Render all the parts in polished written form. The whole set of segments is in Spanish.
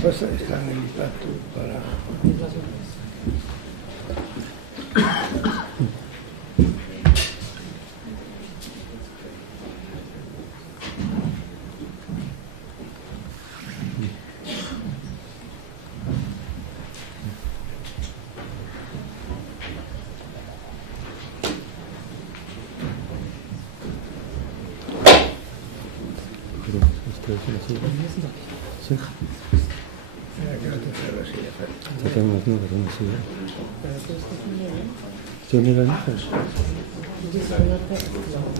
Pasa está en el plato para... Sí. que no te cierra así, Ya tengo unas nubes, ¿no? Sí. ¿Sí mira hijos?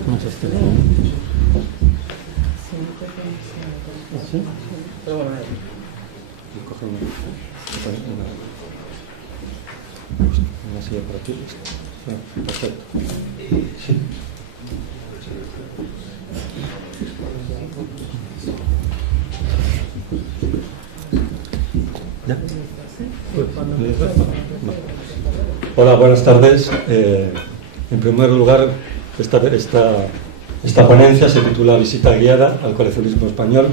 ¿Cómo se está? ¿Sí? Pero bueno, Coge una silla por aquí. Sí, perfecto. Sí. ¿Ya? Hola, buenas tardes. En primer lugar, esta ponencia se titula Visita guiada al coleccionismo español.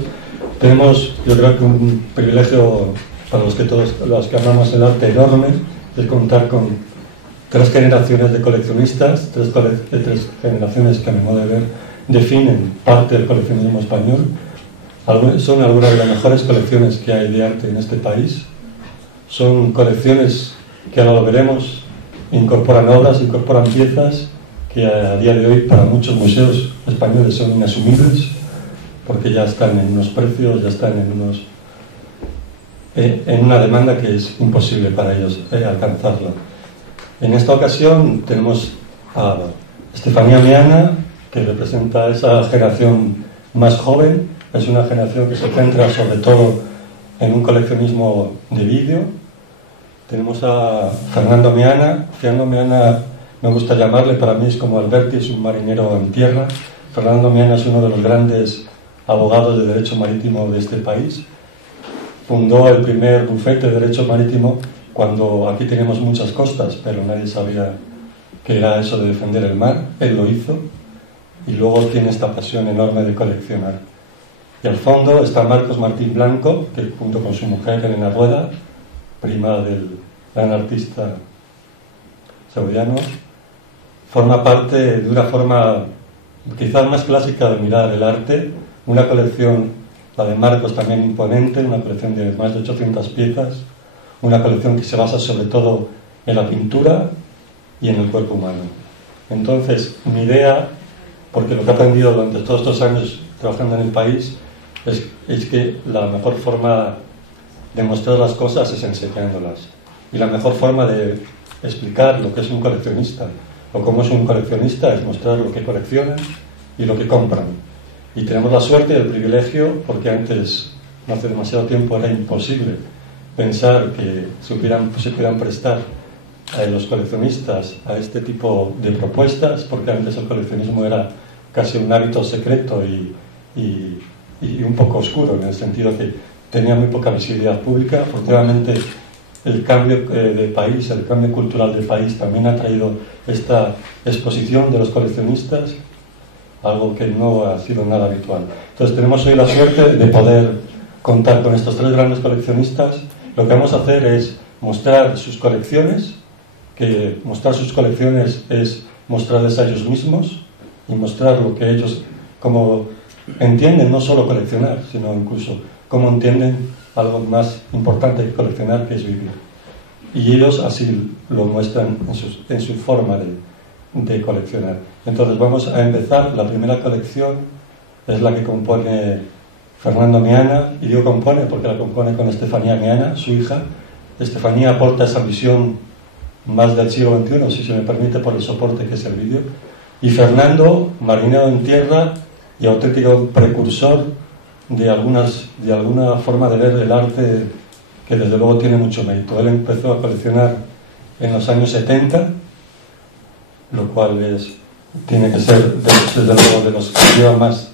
Tenemos, yo creo que un privilegio para todos los que amamos el arte enorme, es contar con 3 generaciones de coleccionistas, tres generaciones que a mi modo de ver definen parte del coleccionismo español. Son algunas de las mejores colecciones que hay de arte en este país. Son colecciones que, ahora lo veremos, incorporan obras, incorporan piezas que a día de hoy para muchos museos españoles son inasumibles, porque ya están en unos precios, ya están en una demanda que es imposible para ellos alcanzarla. En esta ocasión tenemos a Estefanía Meana, que representa esa generación más joven. Es una generación que se centra sobre todo en un coleccionismo de vídeo. Tenemos a Fernando Meana. Fernando Meana, me gusta llamarle, para mí es como Alberti, es un marinero en tierra. Fernando Meana es uno de los grandes abogados de derecho marítimo de este país. Fundó el primer bufete de derecho marítimo cuando aquí teníamos muchas costas, pero nadie sabía qué era eso de defender el mar. Él lo hizo y luego tiene esta pasión enorme de coleccionar. Y al fondo está Marcos Martín Blanco, que junto con su mujer Elena Rueda, prima del gran artista sevillano, forma parte de una forma quizás más clásica de mirar el arte. Una colección, la de Marcos, también imponente, una colección de más de 800 piezas, una colección que se basa sobre todo en la pintura y en el cuerpo humano. Entonces, mi idea, porque lo que he aprendido durante todos estos años trabajando en el país, es que la mejor forma de mostrar las cosas es enseñándolas. Y la mejor forma de explicar lo que es un coleccionista o cómo es un coleccionista es mostrar lo que coleccionan y lo que compran. Y tenemos la suerte y el privilegio, porque antes, no hace demasiado tiempo, era imposible pensar que se pudieran prestar a los coleccionistas a este tipo de propuestas, porque antes el coleccionismo era casi un hábito secreto y un poco oscuro, en el sentido que tenía muy poca visibilidad pública. Afortunadamente, el cambio de país, el cambio cultural del país también ha traído esta exposición de los coleccionistas, algo que no ha sido nada habitual. Entonces tenemos hoy la suerte de poder contar con estos 3 grandes coleccionistas. Lo que vamos a hacer es mostrar sus colecciones, que mostrar sus colecciones es mostrarles a ellos mismos y mostrar lo que ellos como entienden, no solo coleccionar, sino incluso cómo entienden algo más importante que coleccionar, que es vivir. Y ellos así lo muestran en su forma de coleccionar. Entonces vamos a empezar. La primera colección es la que compone Fernando Meana, y digo compone porque la compone con Estefanía Meana, su hija. Estefanía aporta esa visión más del siglo XXI, si se me permite, por el soporte que es el vídeo. Y Fernando, marinero en tierra y auténtico precursor de alguna forma de ver el arte que desde luego tiene mucho mérito. Él empezó a coleccionar en los años 70, lo cual tiene que ser desde luego de los que llevan más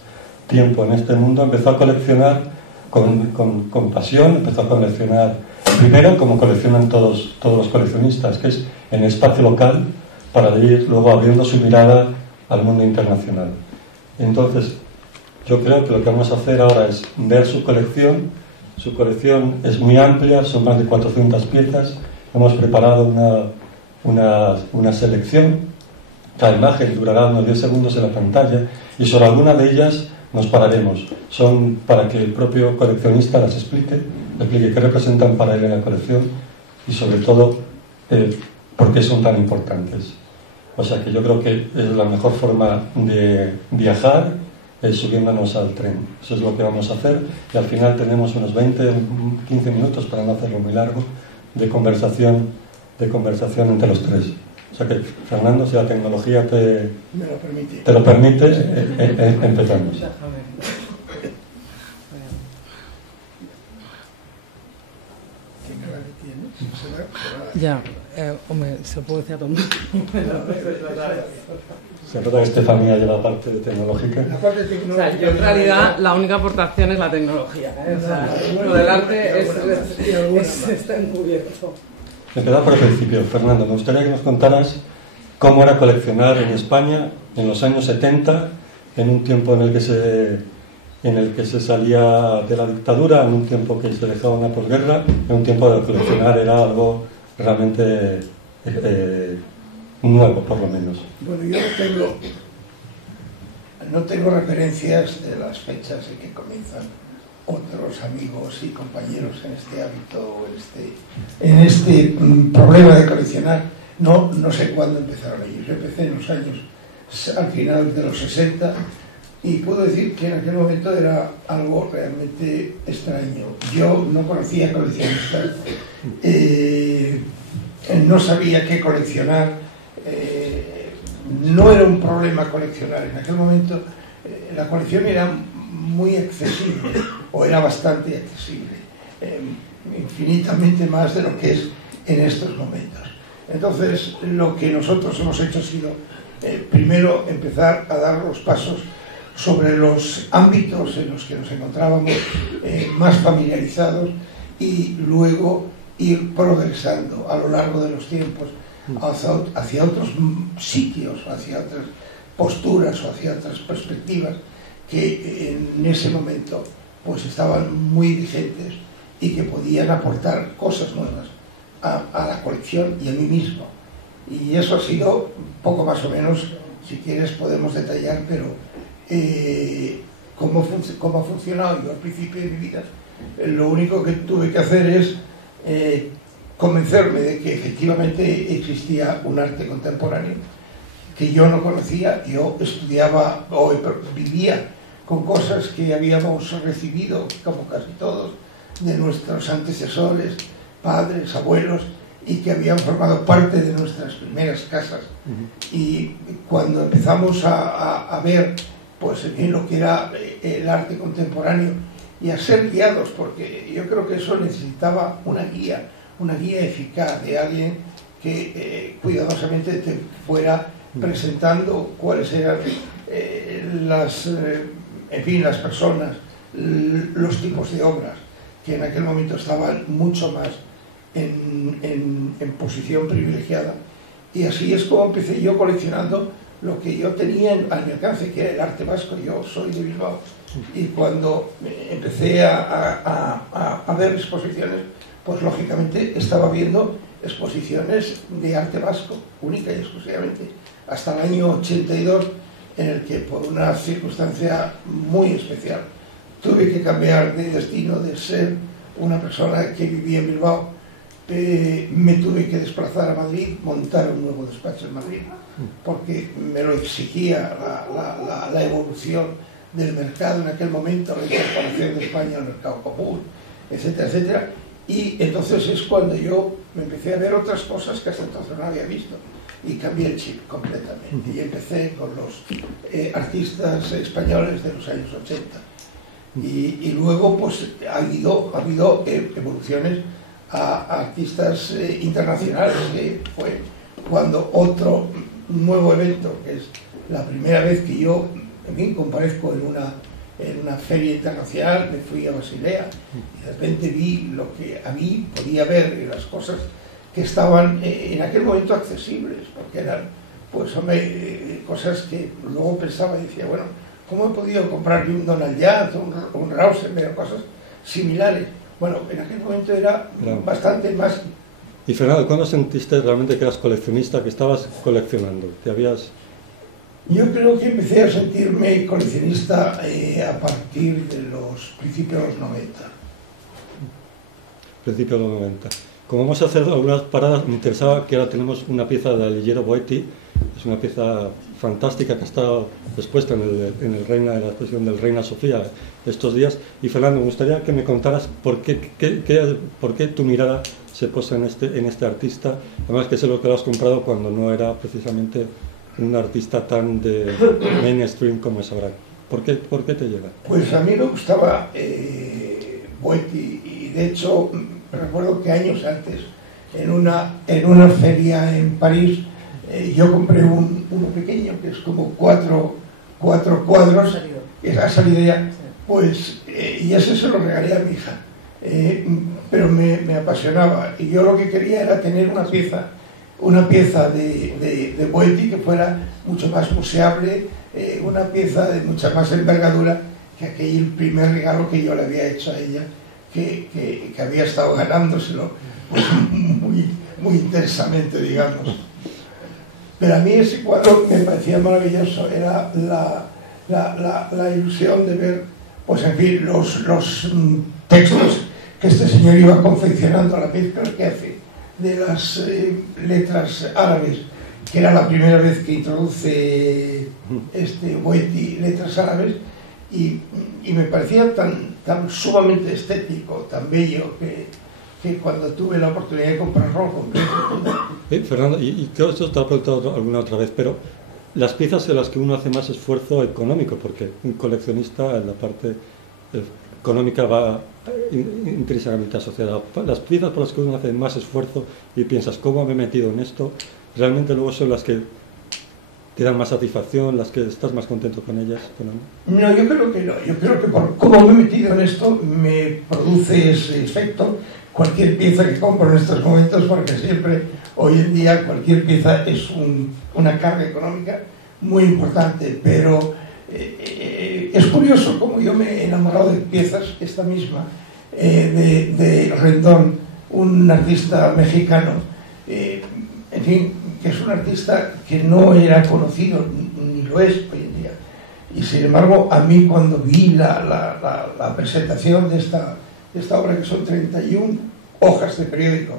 tiempo en este mundo. Empezó a coleccionar con pasión, empezó a coleccionar primero como coleccionan todos los coleccionistas, que es en el espacio local, para ir luego abriendo su mirada al mundo internacional. Entonces, yo creo que lo que vamos a hacer ahora es ver su colección. Su colección es muy amplia, son más de 400 piezas. Hemos preparado una selección. Cada imagen durará unos 10 segundos en la pantalla y sobre alguna de ellas nos pararemos. Son para que el propio coleccionista las explique qué representan para él en la colección y sobre todo por qué son tan importantes. O sea que yo creo que es la mejor forma de viajar subiéndonos al tren. Eso es lo que vamos a hacer y al final tenemos unos 20-15 minutos, para no hacerlo muy largo, de conversación entre los tres. O sea que, Fernando, si la tecnología te lo permite, empezamos. Ya, hombre, se puede decir a todo el mundo. Se nota que Estefanía lleva parte de tecnológica. O sea, yo en realidad la única aportación es la tecnología, ¿eh? O sea, lo del arte está encubierto. Empezamos por el principio. Fernando, me gustaría que nos contaras cómo era coleccionar en España en los años 70, en un tiempo en el que se salía de la dictadura, en un tiempo que se dejaba una posguerra, en un tiempo de coleccionar era algo realmente nuevo, por lo menos. Bueno, yo no tengo referencias de las fechas en que comienzan otros amigos y compañeros en este hábito, en este problema de coleccionar. No sé cuándo empezaron ellos. Yo empecé en los años, al final de los 60, y puedo decir que en aquel momento era algo realmente extraño. Yo no conocía coleccionistas, no sabía qué coleccionar, no era un problema coleccionar. En aquel momento la colección era muy accesible, o era bastante accesible, infinitamente más de lo que es en estos momentos. Entonces, lo que nosotros hemos hecho ha sido, primero, empezar a dar los pasos sobre los ámbitos en los que nos encontrábamos más familiarizados y luego ir progresando a lo largo de los tiempos hacia otros sitios, hacia otras posturas o hacia otras perspectivas que en ese momento pues estaban muy vigentes y que podían aportar cosas nuevas a la colección y a mí mismo. Y eso ha sido poco más o menos, si quieres podemos detallar, pero cómo ha funcionado. Yo al principio de mi vida lo único que tuve que hacer es convencerme de que efectivamente existía un arte contemporáneo que yo no conocía. Yo estudiaba o vivía con cosas que habíamos recibido, como casi todos, de nuestros antecesores, padres, abuelos, y que habían formado parte de nuestras primeras casas. Y cuando empezamos a ver pues en lo que era el arte contemporáneo y a ser guiados, porque yo creo que eso necesitaba una guía eficaz de alguien que cuidadosamente te fuera presentando cuáles eran las personas, los tipos de obras que en aquel momento estaban mucho más en posición privilegiada. Y así es como empecé yo coleccionando lo que yo tenía a mi alcance, que era el arte vasco. Yo soy de Bilbao, y cuando empecé a ver exposiciones, pues lógicamente estaba viendo exposiciones de arte vasco, única y exclusivamente, hasta el año 82, en el que por una circunstancia muy especial tuve que cambiar de destino, de ser una persona que vivía en Bilbao. Me tuve que desplazar a Madrid, montar un nuevo despacho en Madrid, porque me lo exigía la evolución del mercado en aquel momento, la incorporación de España al mercado común, etcétera, etcétera. Y entonces es cuando yo me empecé a ver otras cosas que hasta entonces no había visto, y cambié el chip completamente. Y empecé con los artistas españoles de los años 80. Y luego pues ha habido evoluciones a artistas internacionales, que fue cuando otro nuevo evento, que es la primera vez que yo, en fin, comparezco en una feria internacional, me fui a Basilea y de repente vi lo que a mí podía ver y las cosas que estaban en aquel momento accesibles, porque eran pues hombre, cosas que luego pensaba y decía, bueno, ¿cómo he podido comprar un Donald Judd, un Rauschenberg, cosas similares? Bueno, en aquel momento era bastante más. Y Fernando, ¿cuándo sentiste realmente que eras coleccionista, que estabas coleccionando? ¿Te habías...? Yo creo que empecé a sentirme coleccionista a partir de los principios de los 90. Principios de los 90. Como vamos a hacer algunas paradas, me interesaba que ahora tenemos una pieza de Alighiero Boetti. Es una pieza fantástica que está expuesta en el Reina, en la exposición del Reina Sofía estos días. Y Fernando, me gustaría que me contaras por qué tu mirada se posa en este artista, además que sé lo que lo has comprado cuando no era precisamente un artista tan de mainstream como es ahora. ¿Por qué te llega? Pues a mí me gustaba Boetti, y de hecho recuerdo que años antes en una feria en París yo compré uno pequeño que es como cuatro cuadros, que ha salido ya, pues y ese se lo regalé a mi hija, pero me apasionaba y yo lo que quería era tener una pieza de Boetti que fuera mucho más museable, una pieza de mucha más envergadura que aquel primer regalo que yo le había hecho a ella, que había estado ganándoselo pues, muy intensamente, digamos. Pero a mí ese cuadro me parecía maravilloso, era la ilusión de ver, pues en fin, los textos que este señor iba confeccionando, la mezcla que hace de las letras árabes, que era la primera vez que introduce Boetti letras árabes, y me parecía tan sumamente estético, tan bello, que cuando tuve la oportunidad de comprarlo, compré. Fernando, y todo esto te lo he preguntado alguna otra vez, pero las piezas en las que uno hace más esfuerzo económico, porque un coleccionista en la parte económica va intrínsecamente asociada. Las piezas por las que uno hace más esfuerzo y piensas, ¿cómo me he metido en esto? Realmente luego son las que te dan más satisfacción, las que estás más contento con ellas. No, yo creo que no. Yo creo que por cómo me he metido en esto me produce ese efecto cualquier pieza que compro en estos momentos, porque siempre, hoy en día, cualquier pieza es una carga económica muy importante, pero es curioso cómo yo me he enamorado de piezas, esta misma, de Rendón, un artista mexicano, en fin, que es un artista que no era conocido, ni lo es hoy en día. Y sin embargo, a mí cuando vi la presentación de esta obra, que son 31 hojas de periódico,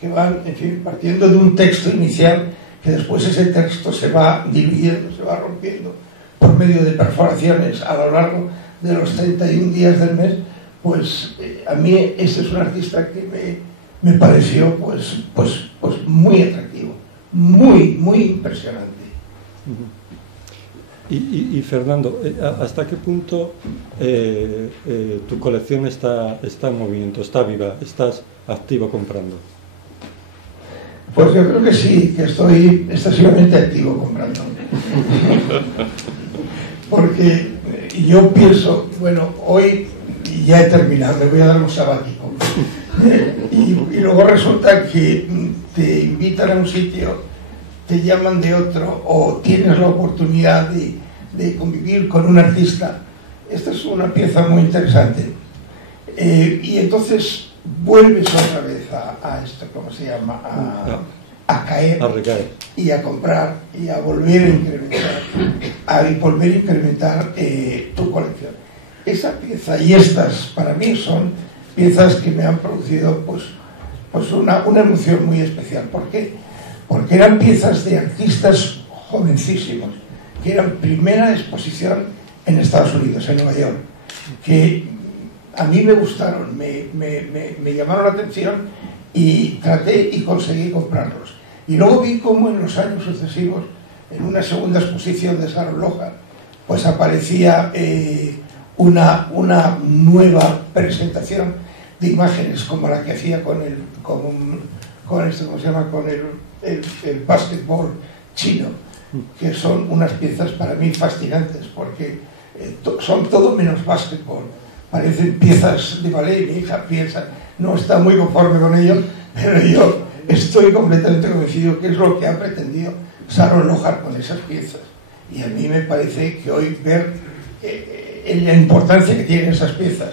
que van, en fin, partiendo de un texto inicial, que después ese texto se va diluyendo, se va rompiendo por medio de perforaciones a lo largo de los 31 días del mes, pues a mí ese es un artista que me pareció pues muy atractivo, muy impresionante. Y Fernando, ¿hasta qué punto tu colección está en movimiento, está viva, estás activo comprando? Pues yo creo que sí, que estoy excesivamente activo comprando. Porque yo pienso, bueno, hoy ya he terminado, me voy a dar un sabático. Y luego resulta que te invitan a un sitio, te llaman de otro, o tienes la oportunidad de convivir con un artista. Esta es una pieza muy interesante. Y entonces vuelves otra vez a esto, ¿cómo se llama? A caer, a recaer, y a comprar, y a volver a incrementar, tu colección. Esa pieza y estas, para mí, son piezas que me han producido pues una emoción muy especial. ¿Por qué? Porque eran piezas de artistas jovencísimos, que eran primera exposición en Estados Unidos, en Nueva York, que a mí me gustaron, me llamaron la atención, y traté y conseguí comprarlos. Y luego vi cómo en los años sucesivos, en una segunda exposición de Sharon Loja, pues aparecía una nueva presentación de imágenes, como la que hacía con el básquetbol chino, que son unas piezas para mí fascinantes, porque son todo menos básquetbol. Parecen piezas de ballet. Mi hija piensa, no está muy conforme con ello, pero yo estoy completamente convencido que es lo que ha pretendido Sharon Lohan con esas piezas. Y a mí me parece que hoy ver la importancia que tienen esas piezas,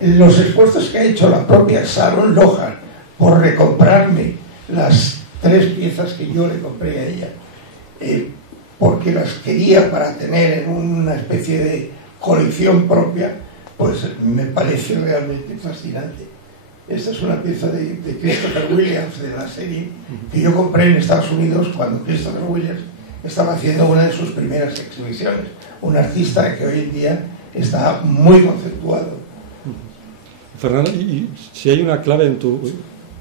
los esfuerzos que ha hecho la propia Sharon Lohan por recomprarme las 3 piezas que yo le compré a ella, porque las quería para tener en una especie de colección propia, pues me parece realmente fascinante. Esta es una pieza de Christopher Williams, de la serie, que yo compré en Estados Unidos cuando Christopher Williams estaba haciendo una de sus primeras exhibiciones. Un artista que hoy en día está muy conceptuado. Fernando, y si hay una clave en tu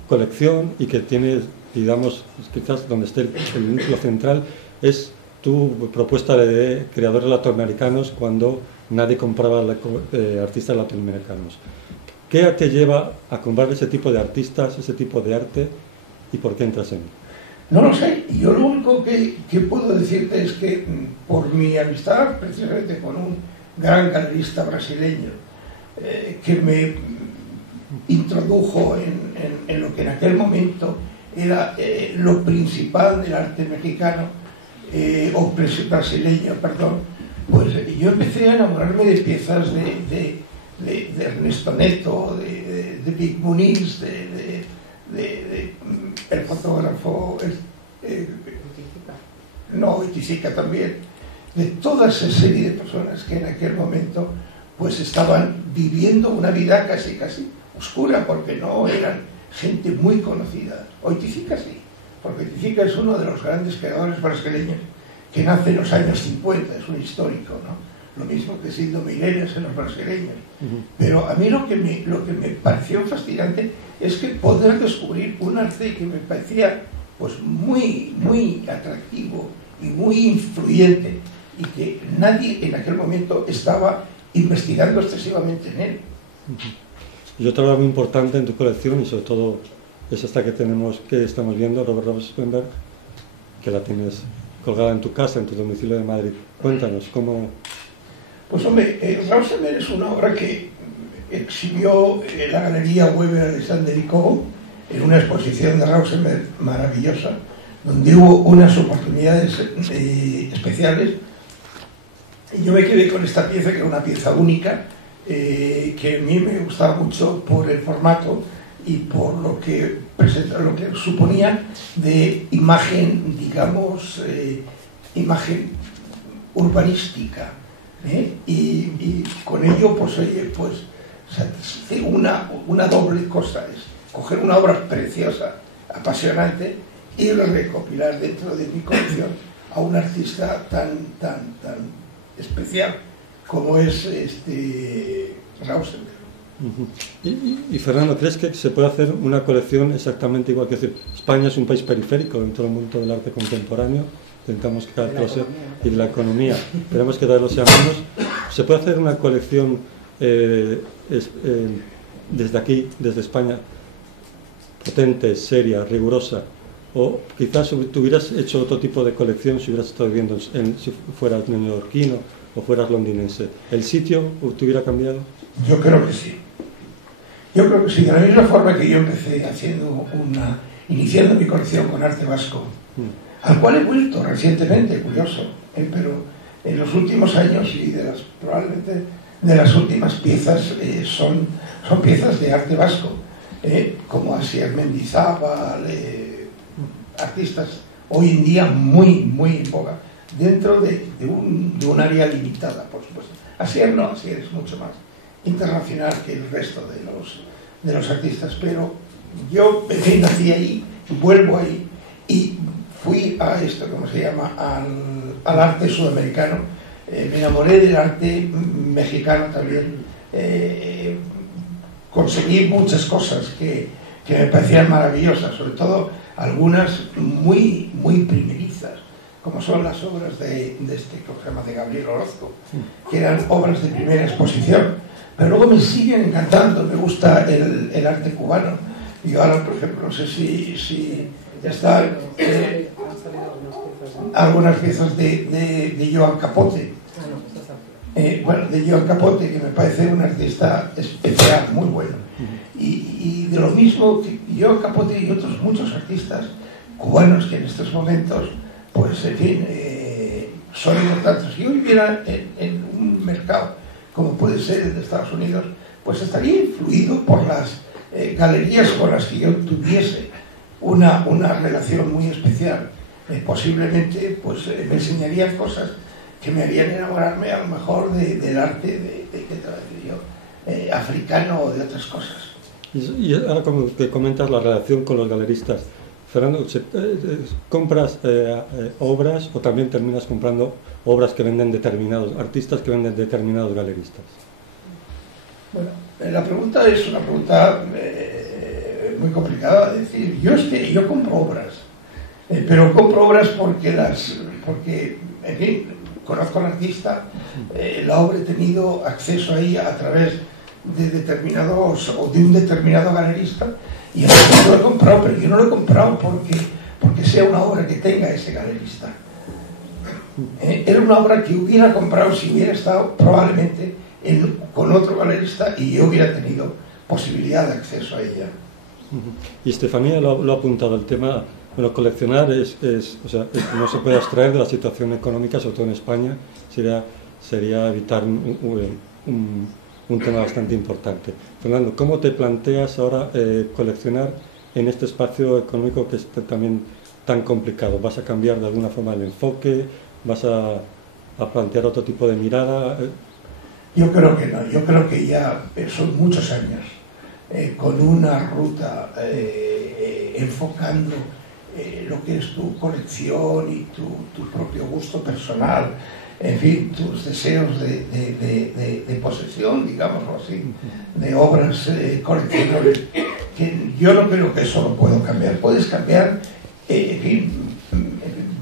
colección y que tienes, digamos, quizás donde esté el núcleo central, es tu propuesta de creadores latinoamericanos cuando nadie compraba artistas latinoamericanos. ¿Qué te lleva a comprar ese tipo de artistas, ese tipo de arte, y por qué entras en él? No lo sé. Yo lo único que puedo decirte es que por mi amistad precisamente con un gran galerista brasileño que me introdujo en lo que en aquel momento era lo principal del arte mexicano o brasileño, perdón, pues yo empecé a enamorarme de piezas de Ernesto Neto, de Vic Muniz, el fotógrafo Itizica también, de toda esa serie de personas que en aquel momento pues estaban viviendo una vida casi oscura, porque no eran gente muy conocida. O Itizica sí, porque Itizica es uno de los grandes creadores brasileños que nace en los años 50, es un histórico, ¿no? Lo mismo que Cid Meireles en los brasileños. Pero a mí lo que me pareció fascinante es que poder descubrir un arte que me parecía pues muy atractivo y muy influyente, y que nadie en aquel momento estaba investigando excesivamente en él. Y otra obra muy importante en tu colección, y sobre todo es esta que estamos viendo, Robert Rauschenberg, que la tienes colgada en tu casa, en tu domicilio de Madrid. Cuéntanos, ¿cómo...? Pues hombre, Rauschenberg es una obra que exhibió la Galería Weber Alexander y Co. en una exposición de Rauschenberg maravillosa, donde hubo unas oportunidades especiales. Y yo me quedé con esta pieza, que era una pieza única, que a mí me gustaba mucho por el formato y por lo que suponía de imagen, digamos, imagen urbanística. Y con ello pues hace una doble cosa, es coger una obra preciosa, apasionante, y recopilar dentro de mi colección a un artista tan especial como es Rauschenberg. Y Fernando, ¿crees que se puede hacer una colección exactamente igual? Que decir, España es un país periférico dentro del mundo del arte contemporáneo, intentamos que cada cosa, y de la economía, queremos que cada vez lo sea menos. ¿Se puede hacer una colección desde aquí, desde España, potente, seria, rigurosa? O quizás tú hubieras hecho otro tipo de colección si hubieras estado viviendo si fueras neoyorquino o fueras londinense. ¿El sitio te hubiera cambiado? Yo creo que sí. Yo creo que sí. De la misma forma que yo empecé iniciando mi colección con arte vasco, al cual he vuelto recientemente, curioso, pero en los últimos años, y probablemente de las últimas piezas son piezas de arte vasco, como Asier Mendizábal, artistas hoy en día muy en boga, dentro de un área limitada, por supuesto. Asier no, Asier es mucho más internacional que el resto de los artistas, pero yo nací ahí, vuelvo ahí, y fui a esto, ¿cómo se llama?, al arte sudamericano. Me enamoré del arte mexicano también. Conseguí muchas cosas que me parecían maravillosas, sobre todo algunas muy primerizas, como son las obras de Gabriel Orozco, que eran obras de primera exposición. Pero luego me siguen encantando, me gusta el arte cubano. Y ahora, por ejemplo, no sé si ya está algunas piezas de Joan Capote. bueno, de Joan Capote, que me parece un artista especial, muy bueno. Y de lo mismo que Joan Capote y otros muchos artistas cubanos que en estos momentos, pues en fin, son importantes. Si yo viviera en un mercado como puede ser el de Estados Unidos, pues estaría influido por las galerías con las que yo tuviese una relación muy especial. Posiblemente pues me enseñarían cosas que me harían enamorarme a lo mejor del arte ¿qué te voy a decir yo? Africano o de otras cosas. Y ahora como que comentas la relación con los galeristas, Fernando, ¿compras obras o también terminas comprando obras que venden determinados artistas, que venden determinados galeristas? Bueno, la pregunta es una pregunta muy complicada. Es decir, yo compro obras, pero compro obras porque en fin, conozco al artista, la obra he tenido acceso a ella a través de determinados o de un determinado galerista, y entonces lo he comprado, pero yo no lo he comprado porque sea una obra que tenga ese galerista. Era una obra que hubiera comprado si hubiera estado probablemente con otro galerista y yo hubiera tenido posibilidad de acceso a ella. Y Estefanía lo ha apuntado, el tema, bueno, coleccionar o sea, no se puede abstraer de la situación económica, sobre todo en España, sería evitar un tema bastante importante. Fernando, ¿cómo te planteas ahora coleccionar en este espacio económico que es también tan complicado? ¿Vas a cambiar de alguna forma el enfoque? ¿Vas a plantear otro tipo de mirada? Yo creo que no, yo creo que ya son muchos años con una ruta enfocando lo que es tu colección y tu propio gusto personal, en fin, tus deseos de posesión, digámoslo así, de obras coleccionables, que yo no creo que eso lo puedo cambiar. Puedes cambiar, en fin,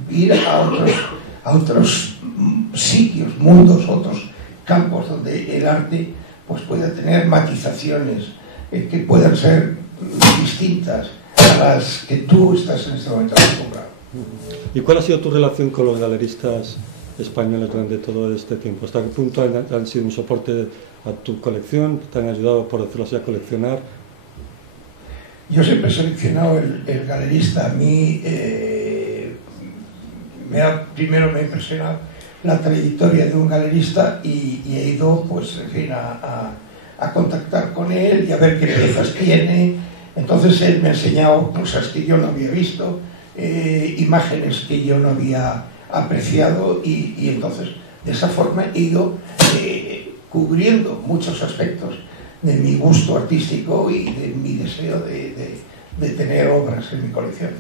ir a otros sitios, mundos, otros campos donde el arte pues pueda tener matizaciones que puedan ser distintas a las que tú estás en este momento acostumbrado. ¿Y cuál ha sido tu relación con los galeristas españoles durante todo este tiempo? ¿Hasta qué punto han sido un soporte a tu colección? ¿Te han ayudado, por decirlo así, a coleccionar? Yo siempre he seleccionado el galerista. A mí primero me ha impresionado la trayectoria de un galerista y he ido, pues, en fin, a contactar con él y a ver qué piezas tiene. Entonces él me ha enseñado cosas que yo no había visto, imágenes que yo no había apreciado y entonces de esa forma he ido cubriendo muchos aspectos de mi gusto artístico y de mi deseo de tener obras en mi colección.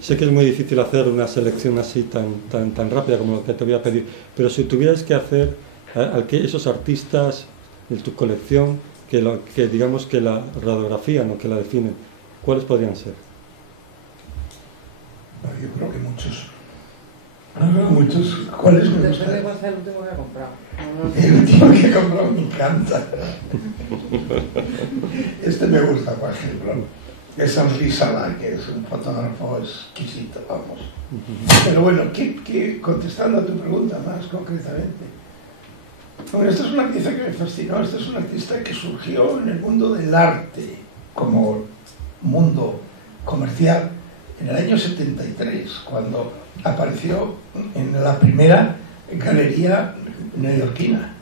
Sé que es muy difícil hacer una selección así tan rápida como lo que te voy a pedir, pero si tuvieras que hacer esos artistas de tu colección que digamos que la radiografían o que la definen, ¿cuáles podrían ser? Bueno, yo creo que muchos. ¿Cuáles me gustan? Depende de cuál sea el último que he comprado. El último que he comprado me encanta. Este me gusta, por ejemplo. Es Henri Sala, que es un fotógrafo exquisito, vamos. Pero bueno, contestando a tu pregunta más concretamente. Bueno, esta es una pieza que me fascinó. Este es un artista que surgió en el mundo del arte como mundo comercial en el año 73, cuando apareció en la primera galería neoyorquina,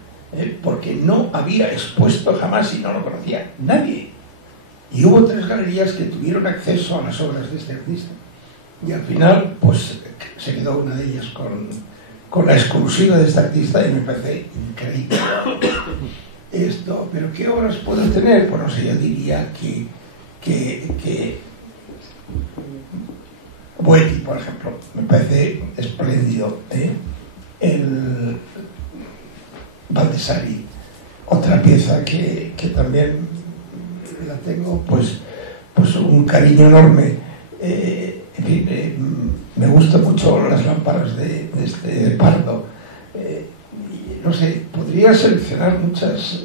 porque no había expuesto jamás y no lo conocía nadie. Y hubo 3 galerías que tuvieron acceso a las obras de este artista. Y al final, pues, se quedó una de ellas con la exclusiva de este artista y me parece increíble. Pero ¿qué obras puedo tener? Pues no sé, yo diría que Boetti, por ejemplo, me parece espléndido. El Baldessari, otra pieza que también la tengo pues un cariño enorme. En fin, me gustan mucho las lámparas de este Pardo. No sé, podría seleccionar muchas.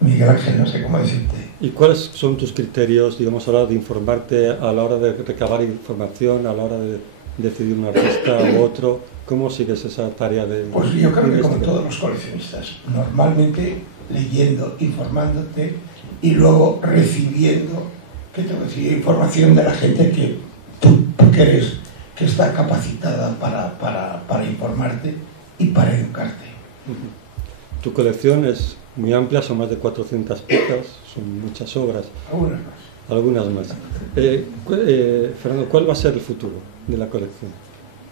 Miguel Ángel, no sé cómo decirte. ¿Y cuáles son tus criterios, digamos, a la hora de informarte, a la hora de recabar información, a la hora de decidir un artista u otro? ¿Cómo sigues esa tarea de...? Pues yo creo que como todos los coleccionistas, normalmente leyendo, informándote y luego recibiendo, ¿qué te voy a decir?, información de la gente que tú crees que está capacitada para informarte y para educarte. Tu colección es muy amplia, son más de 400 piezas, son muchas obras. Algunas más. Fernando, ¿cuál va a ser el futuro de la colección?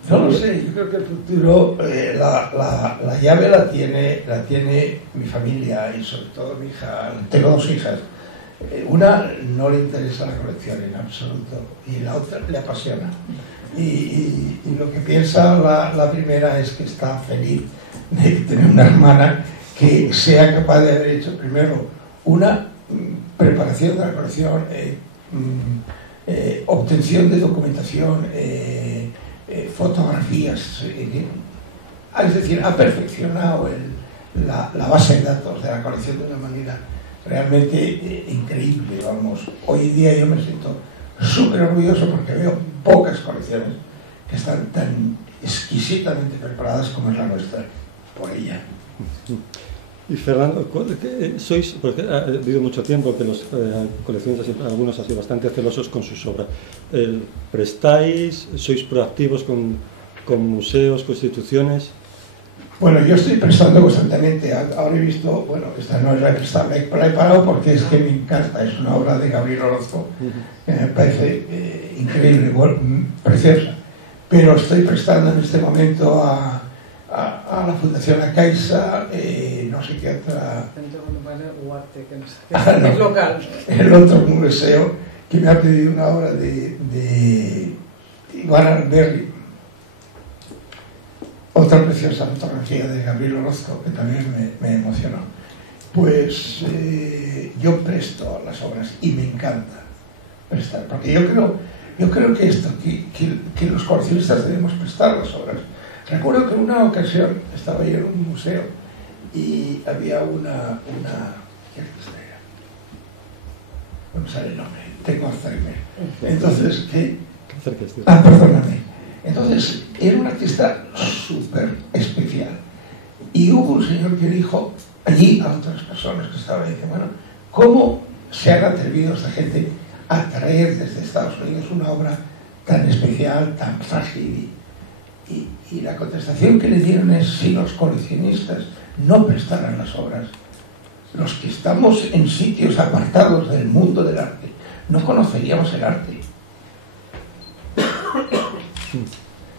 No lo sé, yo creo que el futuro, la llave la tiene mi familia y sobre todo mi hija. Tengo dos hijas. Una no le interesa la colección en absoluto y la otra le apasiona. Y lo que piensa la primera es que está feliz de tener una hermana que sea capaz de haber hecho primero una preparación de la colección, obtención de documentación, fotografías, es decir, ha perfeccionado la base de datos de la colección de una manera realmente increíble. Vamos, hoy en día yo me siento súper orgulloso porque veo pocas colecciones que están tan exquisitamente preparadas como es la nuestra por ella. Y Fernando, porque ha habido mucho tiempo que los coleccionistas, algunos han sido bastante celosos con sus obras. ¿Prestáis? ¿Sois proactivos con museos, con instituciones? Bueno, yo estoy prestando constantemente. Ahora he visto, bueno, esta no es la he prestado, la he parado porque es que me encanta. Es una obra de Gabriel Orozco que me parece increíble, preciosa. Pero estoy prestando en este momento a la Fundación La Caixa, no sé qué otra... Es local. El otro museo que me ha pedido una obra de Iván Berry, otra preciosa fotografía de Gabriel Orozco que también me emocionó. Pues yo presto las obras y me encanta prestar, porque yo creo que esto, que los coleccionistas debemos prestar las obras. Recuerdo que en una ocasión estaba yo en un museo y había una ¿qué artista era? No me sale el nombre, tengo Alzheimer. Entonces, perdóname. Entonces, era un artista súper especial. Y hubo un señor que dijo allí a otras personas que estaban y dice, bueno, ¿cómo se han atrevido esta gente a traer desde Estados Unidos una obra tan especial, tan frágil? Y la contestación que le dieron es: si los coleccionistas no prestaran las obras, los que estamos en sitios apartados del mundo del arte, no conoceríamos el arte.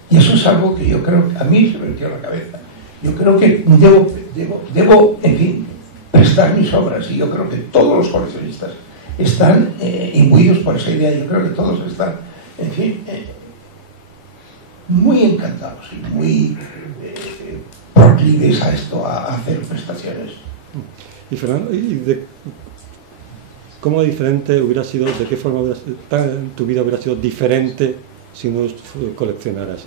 Y eso es algo que yo creo que a mí se me metió en la cabeza. Yo creo que debo, en fin, prestar mis obras, y yo creo que todos los coleccionistas están imbuidos por esa idea. Yo creo que todos están, en fin, muy encantados y muy proclives a esto, a hacer prestaciones. Y Fernando, ¿cómo diferente hubiera sido, de qué forma tu vida hubiera sido diferente si no coleccionaras?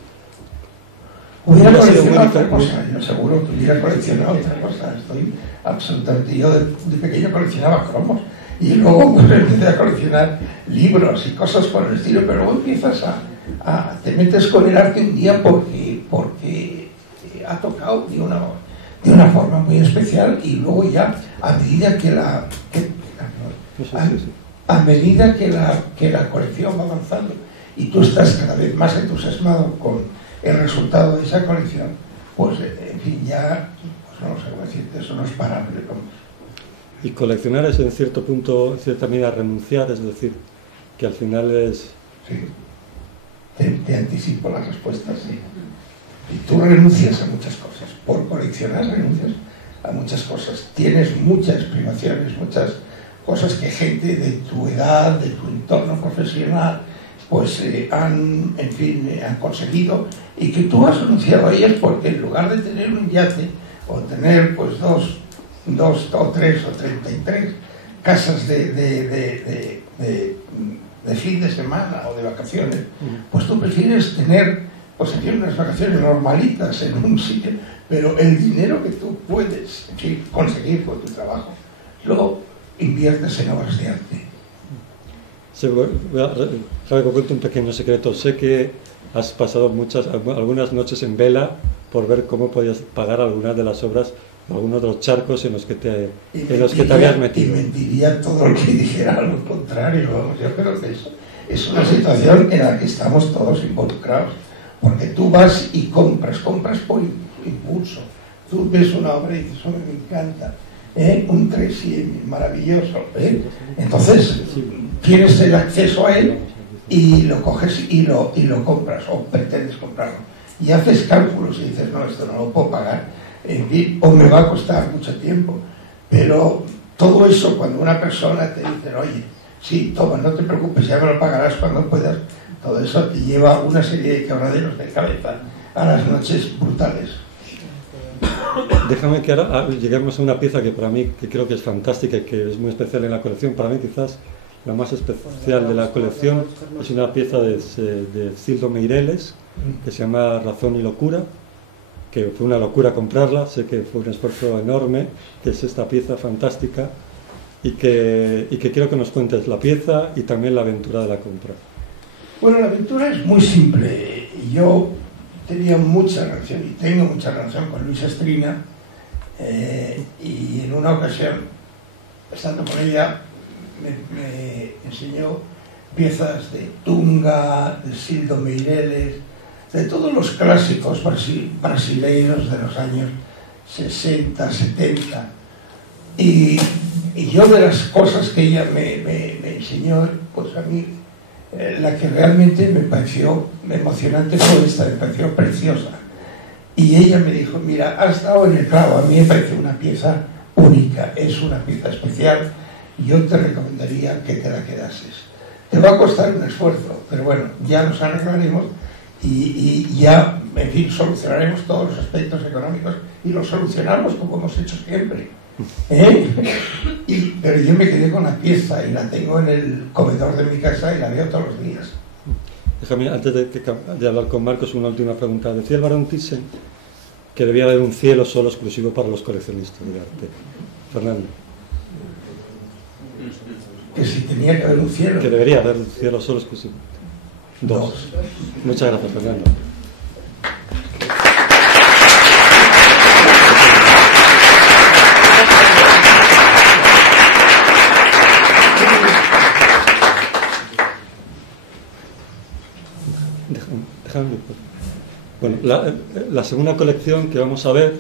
Hubiera coleccionado otra cosa, yo seguro que hubiera coleccionado otra cosa. Estoy absolutamente... Yo de pequeño coleccionaba cromos y luego empecé a coleccionar libros y cosas por el estilo, pero luego empiezas te metes con el arte un día porque ha tocado de una forma muy especial, y luego ya a medida que la colección va avanzando y tú estás cada vez más entusiasmado con el resultado de esa colección, pues en fin, ya pues no sé cómo decirte, eso no es parable. Y coleccionar es en cierto punto, en cierta medida, renunciar, es decir, que al final es... Sí, te anticipo la respuesta, sí. Y tú renuncias a muchas cosas, por coleccionar renuncias a muchas cosas. Tienes muchas privaciones, muchas cosas que gente de tu edad, de tu entorno profesional, pues han conseguido, y que tú has renunciado a ellas porque en lugar de tener un yate o tener pues dos o tres o 33 casas de fin de semana o de vacaciones, pues tú prefieres tener pues unas vacaciones normalitas en un sitio, pero el dinero que tú puedes conseguir con tu trabajo luego inviertes en obras de arte. Voy a cuento un pequeño secreto. Sé que has pasado algunas noches en vela por ver cómo podías pagar algunas de las obras, algunos de los charcos en los que te habías metido. Y mentiría todo el que dijera lo contrario. Vamos, yo creo que es una situación en la que estamos todos involucrados, porque tú vas y compras por impulso. Tú ves una obra y dices, eso me encanta, un 300 maravilloso, entonces tienes el acceso a él y lo coges y lo compras, o pretendes comprarlo, y haces cálculos y dices, no, esto no lo puedo pagar, en fin, o me va a costar mucho tiempo. Pero todo eso, cuando una persona te dice, oye, sí, toma, no te preocupes, ya me lo pagarás cuando puedas, todo eso te lleva una serie de quebraderos de cabeza a las noches brutales. Déjame que ahora lleguemos a una pieza que para mí, que creo que es fantástica y que es muy especial en la colección. Para mí quizás la más especial de la colección es una pieza de Cildo Meireles, que se llama Razón y Locura, que fue una locura comprarla, sé que fue un esfuerzo enorme, que es esta pieza fantástica, y que quiero que nos cuentes la pieza y también la aventura de la compra. Bueno, la aventura es muy simple. Yo tenía mucha relación, y tengo mucha relación con Luisa Strina, y en una ocasión, estando con ella, me enseñó piezas de Tunga, de Cildo Meireles, de todos los clásicos brasileiros de los años 60, 70. Y yo, de las cosas que ella me enseñó, pues a mí la que realmente me pareció emocionante fue esta, me pareció preciosa. Y ella me dijo, mira, has dado en el clavo, a mí me parece una pieza única, es una pieza especial, y yo te recomendaría que te la quedases. Te va a costar un esfuerzo, pero bueno, ya nos arreglaremos y ya, en fin, solucionaremos todos los aspectos económicos y los solucionamos como hemos hecho siempre. Pero yo me quedé con la pieza y la tengo en el comedor de mi casa y la veo todos los días. Déjame, antes de hablar con Marcos, una última pregunta. Decía el barón Thyssen que debía haber un cielo solo exclusivo para los coleccionistas de arte. Fernando. Que si tenía que haber un cielo. Que debería haber un cielo solo exclusivo. Dos. Muchas gracias, Fernando. Bueno, la segunda colección que vamos a ver,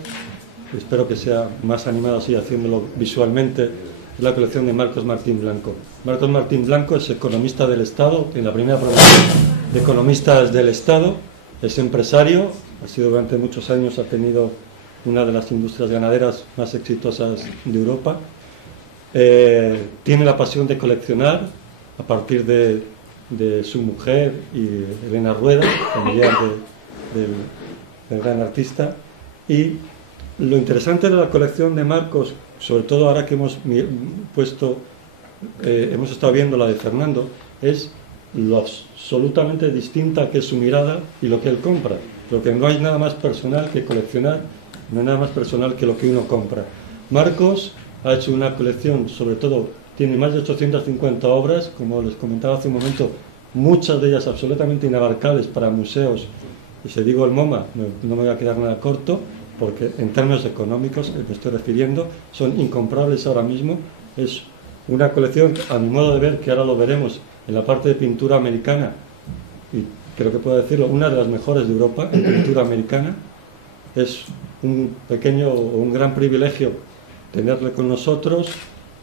espero que sea más animada así, haciéndolo visualmente, es la colección de Marcos Martín Blanco. Marcos Martín Blanco es economista del Estado, en la primera promoción de economistas del Estado, es empresario, ha sido durante muchos años, ha tenido una de las industrias ganaderas más exitosas de Europa, tiene la pasión de coleccionar a partir de su mujer y Elena Rueda, familiar del gran artista. Y lo interesante de la colección de Marcos, sobre todo ahora que hemos estado viendo la de Fernando, es lo absolutamente distinta que es su mirada y lo que él compra. Porque no hay nada más personal que coleccionar, no hay nada más personal que lo que uno compra. Marcos ha hecho una colección, sobre todo, tiene más de 850 obras, como les comentaba hace un momento, muchas de ellas absolutamente inabarcables para museos. Y si digo el MoMA, no me voy a quedar nada corto, porque en términos económicos, me estoy refiriendo, son incomprables ahora mismo. Es una colección, a mi modo de ver, que ahora lo veremos en la parte de pintura americana, y creo que puedo decirlo, una de las mejores de Europa en pintura americana. Es un pequeño o un gran privilegio tenerle con nosotros.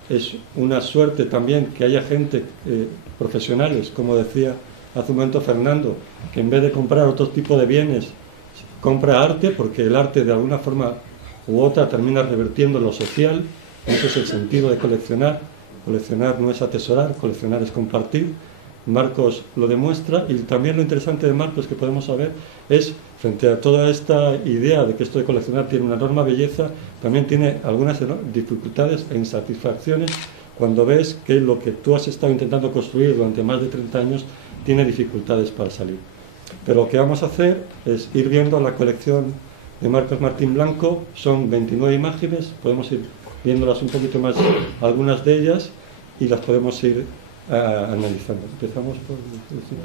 Es una suerte también que haya gente, profesionales, como decía hace un momento Fernando, que en vez de comprar otro tipo de bienes, compra arte, porque el arte de alguna forma u otra termina revertiendo lo social. Ese es el sentido de coleccionar. Coleccionar no es atesorar, coleccionar es compartir. Marcos lo demuestra, y también lo interesante de Marcos que podemos saber es, frente a toda esta idea de que esto de coleccionar tiene una enorme belleza, también tiene algunas dificultades e insatisfacciones cuando ves que lo que tú has estado intentando construir durante más de 30 años tiene dificultades para salir. Pero lo que vamos a hacer es ir viendo la colección de Marcos Martín Blanco. Son 29 imágenes, podemos ir viéndolas un poquito más, algunas de ellas, y las podemos ir analizando. Empezamos por el principio.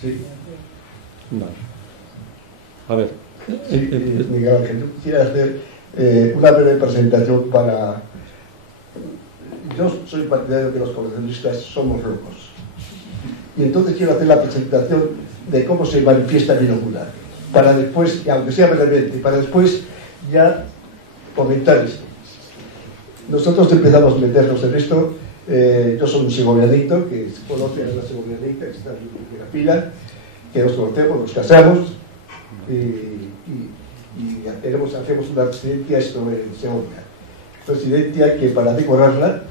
Sí. Vale. A ver. Miguel Ángel, yo quisiera hacer una breve presentación para... Yo soy partidario de que los coleccionistas somos locos. Y entonces quiero hacer la presentación de cómo se manifiesta mi locura. Para después, aunque sea brevemente, para después ya comentar esto. Nosotros empezamos a meternos en esto. Yo soy un segovianito, que se conoce a la segovianita, que está en la fila, que nos conocemos, nos casamos y hacemos una residencia esto en Segovia. Residencia que para decorarla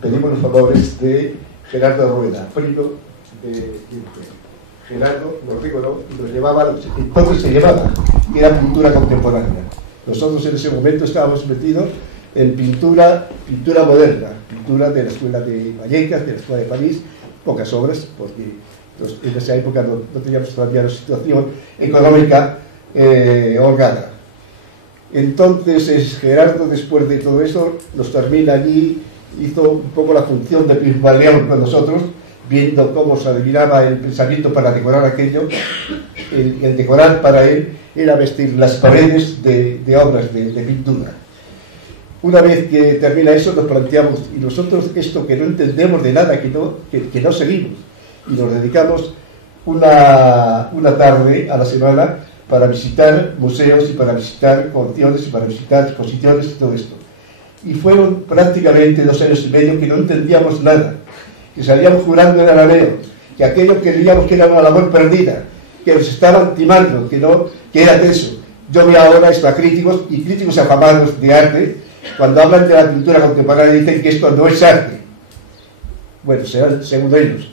pedimos los favores de Gerardo Rueda, primo de Gerardo, nos decoró y nos llevaba, entonces se llevaba, era pintura contemporánea. Nosotros en ese momento estábamos metidos en pintura moderna, pintura de la escuela de Vallecas, de la escuela de París, pocas obras, porque en esa época no teníamos todavía una situación económica holgada. Entonces Gerardo, después de todo eso, nos termina allí, hizo un poco la función de Pigmalión con nosotros, viendo cómo se adivinaba el pensamiento para decorar aquello. El decorar para él era vestir las paredes de obras de pintura. Una vez que termina eso, nos planteamos, y nosotros esto que no entendemos de nada, que no seguimos, y nos dedicamos una tarde a la semana para visitar museos y para visitar colecciones y para visitar exposiciones y todo esto. Y fueron prácticamente 2 años y medio que no entendíamos nada, que salíamos jurando en arameo, que aquello que creíamos que era una labor perdida, que nos estaban timando, que era eso. Yo veo ahora esto a críticos y críticos afamados de arte, cuando hablan de la pintura contemporánea dicen que esto no es arte. Bueno, según ellos,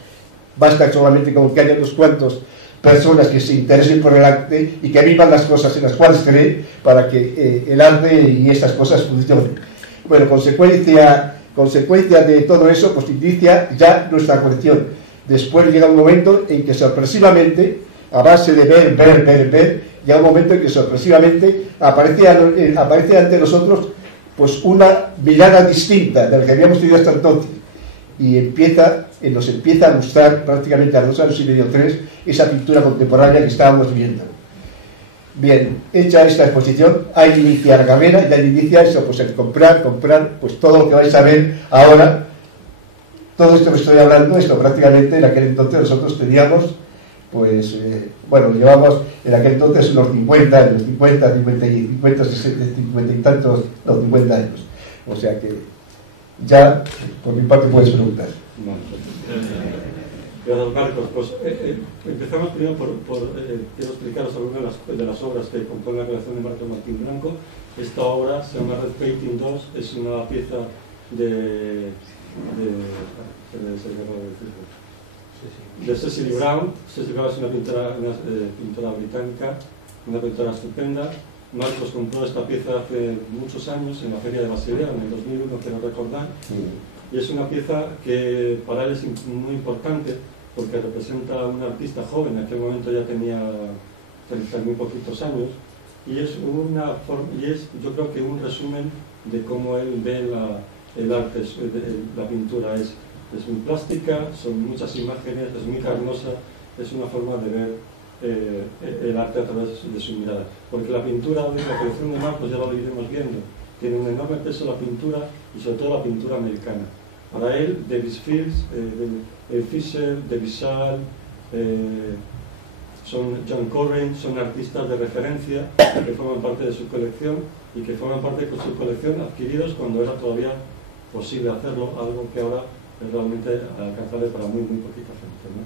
basta solamente con que haya unos cuantos personas que se interesen por el arte y que vivan las cosas en las cuales creen para que el arte y estas cosas funcionen. Bueno, consecuencia de todo eso, pues inicia ya nuestra colección. Después llega un momento en que sorpresivamente, a base de ver, llega un momento en que sorpresivamente aparece ante nosotros pues una mirada distinta de la que habíamos tenido hasta entonces. Y nos empieza a gustar prácticamente a 2 años y medio, 3, esa pintura contemporánea que estábamos viendo. Bien, hecha esta exposición, ahí inicia la carrera, y ahí inicia eso, pues el comprar, pues todo lo que vais a ver ahora, todo esto que estoy hablando, esto prácticamente en aquel entonces nosotros teníamos, pues, llevamos en aquel entonces unos 50 y tantos, no, 50 años. O sea que ya, por mi parte, puedes preguntar. Gracias, Marcos. Pues empezamos primero quiero explicaros algunas de las obras que componen la colección de Marcos Martín Blanco. Esta obra se llama Red Painting 2, es una pieza de Cecily Brown. Cecily Brown es una pintora británica, una pintora estupenda. Marcos compró esta pieza hace muchos años en la Feria de Basilea, en el 2001, quiero recordar. Y es una pieza que para él es muy importante porque representa a un artista joven, en aquel momento ya tenía 30 muy poquitos años, y es yo creo que un resumen de cómo él ve el arte, la pintura. Es muy plástica, son muchas imágenes, es muy carnosa, es una forma de ver el arte a través de su mirada. Porque la pintura de la colección de Marcos, ya lo iremos viendo, tiene un enorme peso la pintura y sobre todo la pintura americana. Para él, David Fields, Fisher, David Shaw, John Corren, son artistas de referencia que forman parte de su colección y que forman parte de su colección adquiridos cuando era todavía posible hacerlo, algo que ahora es realmente alcanzable para muy poquita gente, ¿no?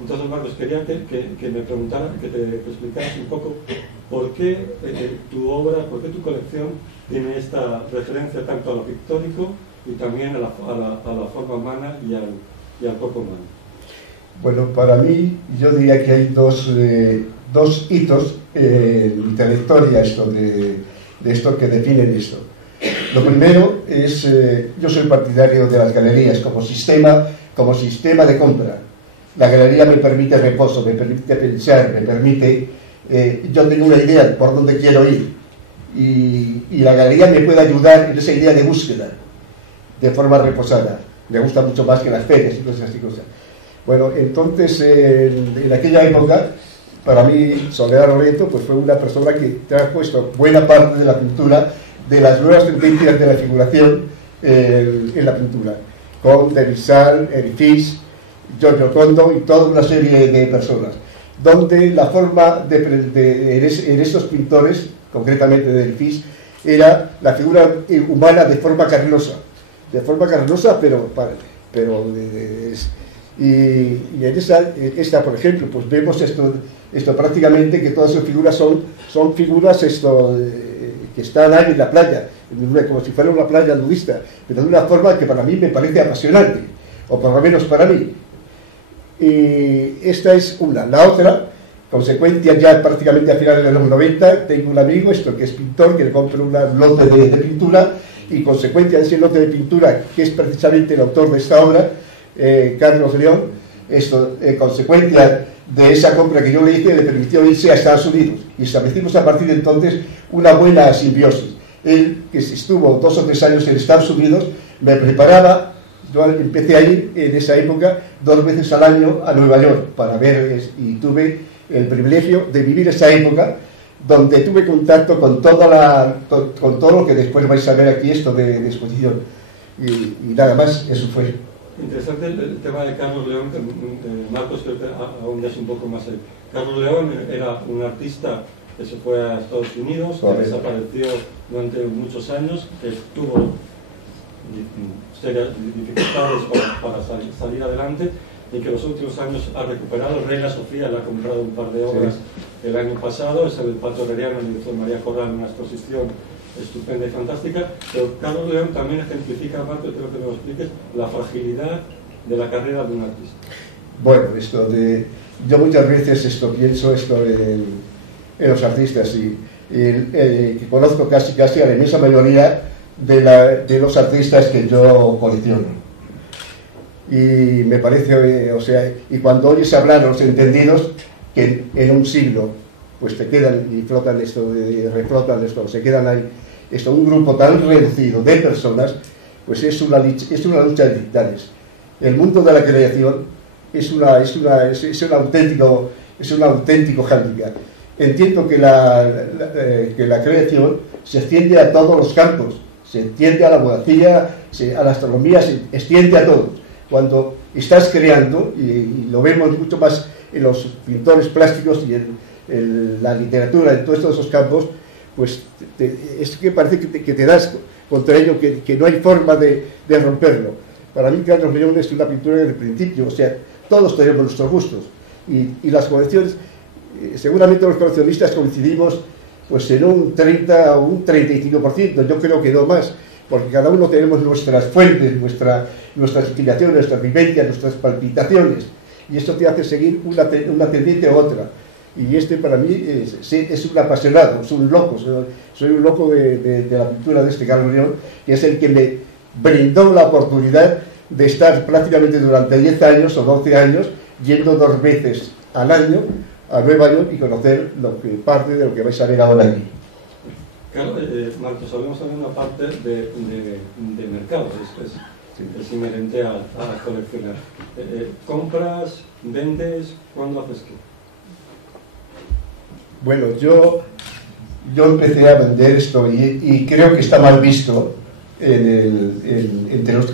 Entonces, Marcos, quería que me preguntaras, que te explicaras un poco por qué tu obra, por qué tu colección tiene esta referencia tanto a lo pictórico y también a la forma humana y al cuerpo humano. Bueno, para mí, yo diría que hay dos hitos de la historia de esto que definen esto. Lo primero es, yo soy partidario de las galerías como sistema de compra. La galería me permite reposo, me permite pensar, me permite... yo tengo una idea por dónde quiero ir y la galería me puede ayudar en esa idea de búsqueda de forma reposada. Me gusta mucho más que las ferias y cosas así. Bueno, entonces en aquella época para mí Soledad Loreto pues fue una persona que trajo buena parte de la pintura, de las nuevas tendencias de la figuración en la pintura, con Devisal, Erifiz, Giorgio Kondo y toda una serie de personas, donde la forma en estos pintores, concretamente de Erifiz, era la figura humana de forma carnosa, y en esta, por ejemplo, pues vemos esto prácticamente, que todas sus figuras son figuras que están ahí en la playa, como si fuera una playa nudista, pero de una forma que para mí me parece apasionante, o por lo menos para mí. Y esta es una. La otra, consecuencia, ya prácticamente a finales de los 90, tengo un amigo que es pintor, que le compro un lote de pintura, y consecuencia de ese lote de pintura, que es precisamente el autor de esta obra, Carlos León, consecuencia de esa compra que yo le hice, le permitió irse a Estados Unidos, y establecimos a partir de entonces una buena simbiosis. Él, que estuvo 2 o 3 años en Estados Unidos, me preparaba. Yo empecé a ir en esa época 2 veces al año a Nueva York para ver, y tuve el privilegio de vivir esa época donde tuve contacto con con todo lo que después vais a ver aquí, esto de exposición, y nada más, eso fue. Interesante el tema de Carlos León, que Marcos creo que aún es un poco más ahí. Carlos León era un artista que se fue a Estados Unidos, que desapareció durante muchos años, que tuvo serias dificultades para salir adelante, y que los últimos años ha recuperado. Reina Sofía le ha comprado un par de obras el año pasado, es el Pato Herreriano, el director María Corral, una exposición estupenda y fantástica. Pero Carlos León también ejemplifica, aparte, creo que me lo expliques, la fragilidad de la carrera de un artista. Bueno, yo muchas veces pienso en los artistas, y que conozco casi a la inmensa mayoría de los artistas que yo colecciono, y me parece, y cuando oyes hablar a los entendidos, que en un siglo pues te quedan y flotan reflotan se quedan ahí, un grupo tan reducido de personas, pues es una lucha de titanes. El mundo de la creación es un auténtico hándicap. Entiendo que la creación se extiende a todos los campos, se extiende a la abogacía, a la astronomía, se extiende a todo. Cuando estás creando, y lo vemos mucho más en los pintores plásticos y en la literatura, en todos esos campos, pues es que parece que te das contra ello, que no hay forma de romperlo. Para mí Carlos León es una pintura desde el principio, todos tenemos nuestros gustos, y las colecciones, seguramente los coleccionistas coincidimos pues en un 30 o un 35%, yo creo que no más, porque cada uno tenemos nuestras fuentes, nuestras inspiraciones, nuestras vivencias, nuestras palpitaciones, y esto te hace seguir una tendencia u otra. Y para mí es un apasionado, es un loco, soy un loco de la pintura de Carlos León, que es el que me brindó la oportunidad de estar prácticamente durante 10 años o 12 años yendo 2 veces al año a Nueva York y conocer parte de lo que vais a ver ahora aquí. Claro, Marcos, hablamos también una parte de mercado, es inherente a coleccionar. ¿Compras, vendes, cuándo haces qué? Bueno, yo empecé a vender esto, y creo que está mal visto entre los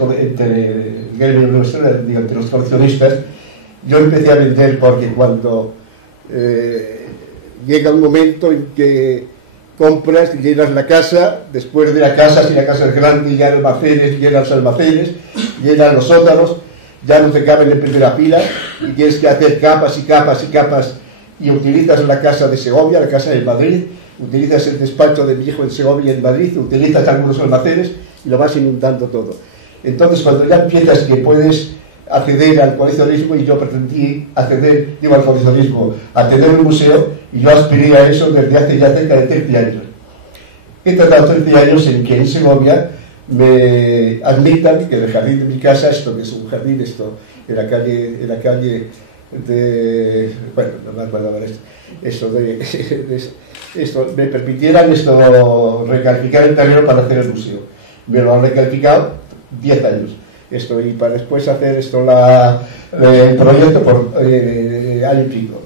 coleccionistas. Yo empecé a vender porque cuando llega un momento en que compras y llenas la casa, después de la casa, si la casa es grande, llenan los almacenes, llenan los sótanos, ya no te caben en primera fila y tienes que hacer capas y capas y capas, y utilizas la casa de Segovia, la casa de Madrid, utilizas el despacho de mi hijo en Segovia y en Madrid, utilizas algunos almacenes y lo vas inundando todo. Entonces, cuando ya empiezas que puedes acceder al coleccionismo, y yo pretendí acceder a tener un museo, y yo aspiré a eso desde hace ya cerca de 13 años. He tratado 13 años en que en Segovia me admitan que en el jardín de mi casa, que es un jardín, en la calle de, bueno, no me acuerdo ahora, me permitieran recalificar el terreno para hacer el museo. Me lo han recalificado 10 años. Y para después hacer el proyecto por año y pico.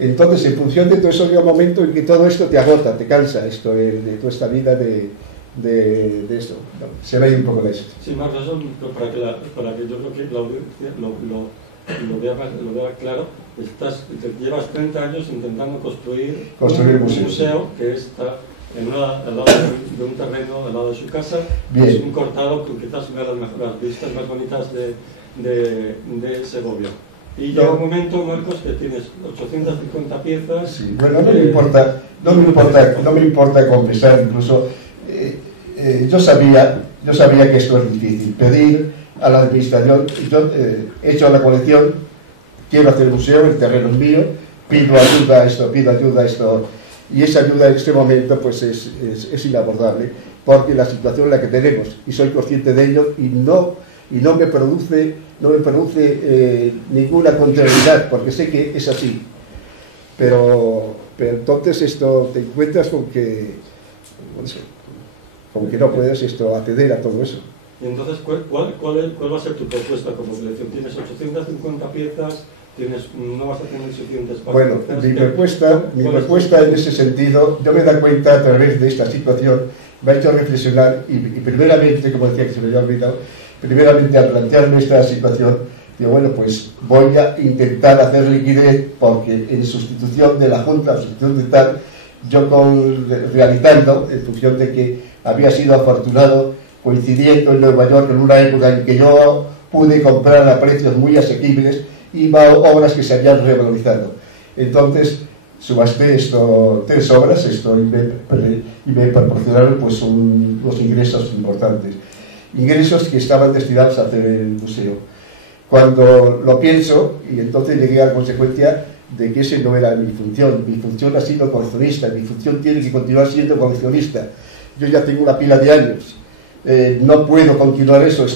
Entonces, en función de todo eso, llega un momento en que todo esto te agota, te cansa, de toda esta vida de esto. No, se ve un poco de eso. Sí, Marcos, eso para que yo creo que la audiencia lo vea claro, llevas 30 años intentando construir un museo que está al lado de un terreno, al lado de su casa. Bien. Es un cortado con quizás una de las vistas más bonitas de Segovia. Y llega un momento, Marcos, que tienes 850 piezas. Sí, bueno, no me importa confesar, incluso yo sabía que esto es difícil. Pedir a la administración, yo he hecho la colección, quiero hacer el museo, el terreno es mío, pido ayuda a esto, y esa ayuda en este momento pues es inabordable, porque la situación en la que tenemos, y soy consciente de ello, y no me produce ninguna contrariedad, porque sé que es así. Pero entonces te encuentras con que no puedes acceder a todo eso. Y entonces, ¿cuál va a ser tu propuesta como colección? ¿Tienes 850 piezas? ¿No vas a tener suficientes para Bueno, mi propuesta en ese sentido, yo me he dado cuenta a través de esta situación, me ha hecho reflexionar y primeramente, como decía que se me había olvidado, primeramente al plantearme esta situación, digo, bueno, pues voy a intentar hacer liquidez, porque en sustitución de la Junta, en sustitución de tal, yo realizando, en función de que había sido afortunado coincidiendo en Nueva York en una época en que yo pude comprar a precios muy asequibles y obras que se habían revalorizado. Entonces subasté 3 obras y me proporcionaron pues unos ingresos importantes, ingresos que estaban destinados a hacer el museo. Cuando lo pienso, y entonces llegué a la consecuencia de que ese no era mi función ha sido coleccionista, mi función tiene que continuar siendo coleccionista. Yo ya tengo una pila de años, no puedo continuar eso,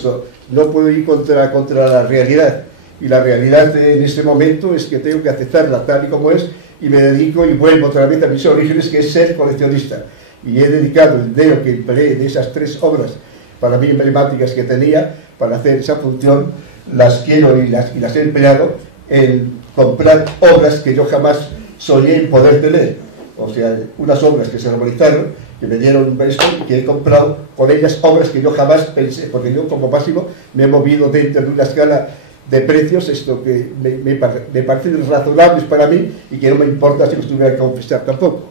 no puedo ir contra la realidad, y la realidad en este momento es que tengo que aceptarla tal y como es, y me dedico y vuelvo otra vez a mis orígenes, que es ser coleccionista, y he dedicado el dinero que empleé de esas 3 obras para mí emblemáticas que tenía para hacer esa función, las quiero y las he empleado en comprar obras que yo jamás soñé en poder tener, o sea, unas obras que se revalorizaron, que me dieron esto, y que he comprado con ellas obras que yo jamás pensé, porque yo como máximo me he movido dentro de una escala de precios que me parecen razonables para mí y que no me importa si los tuviera que confiscar tampoco.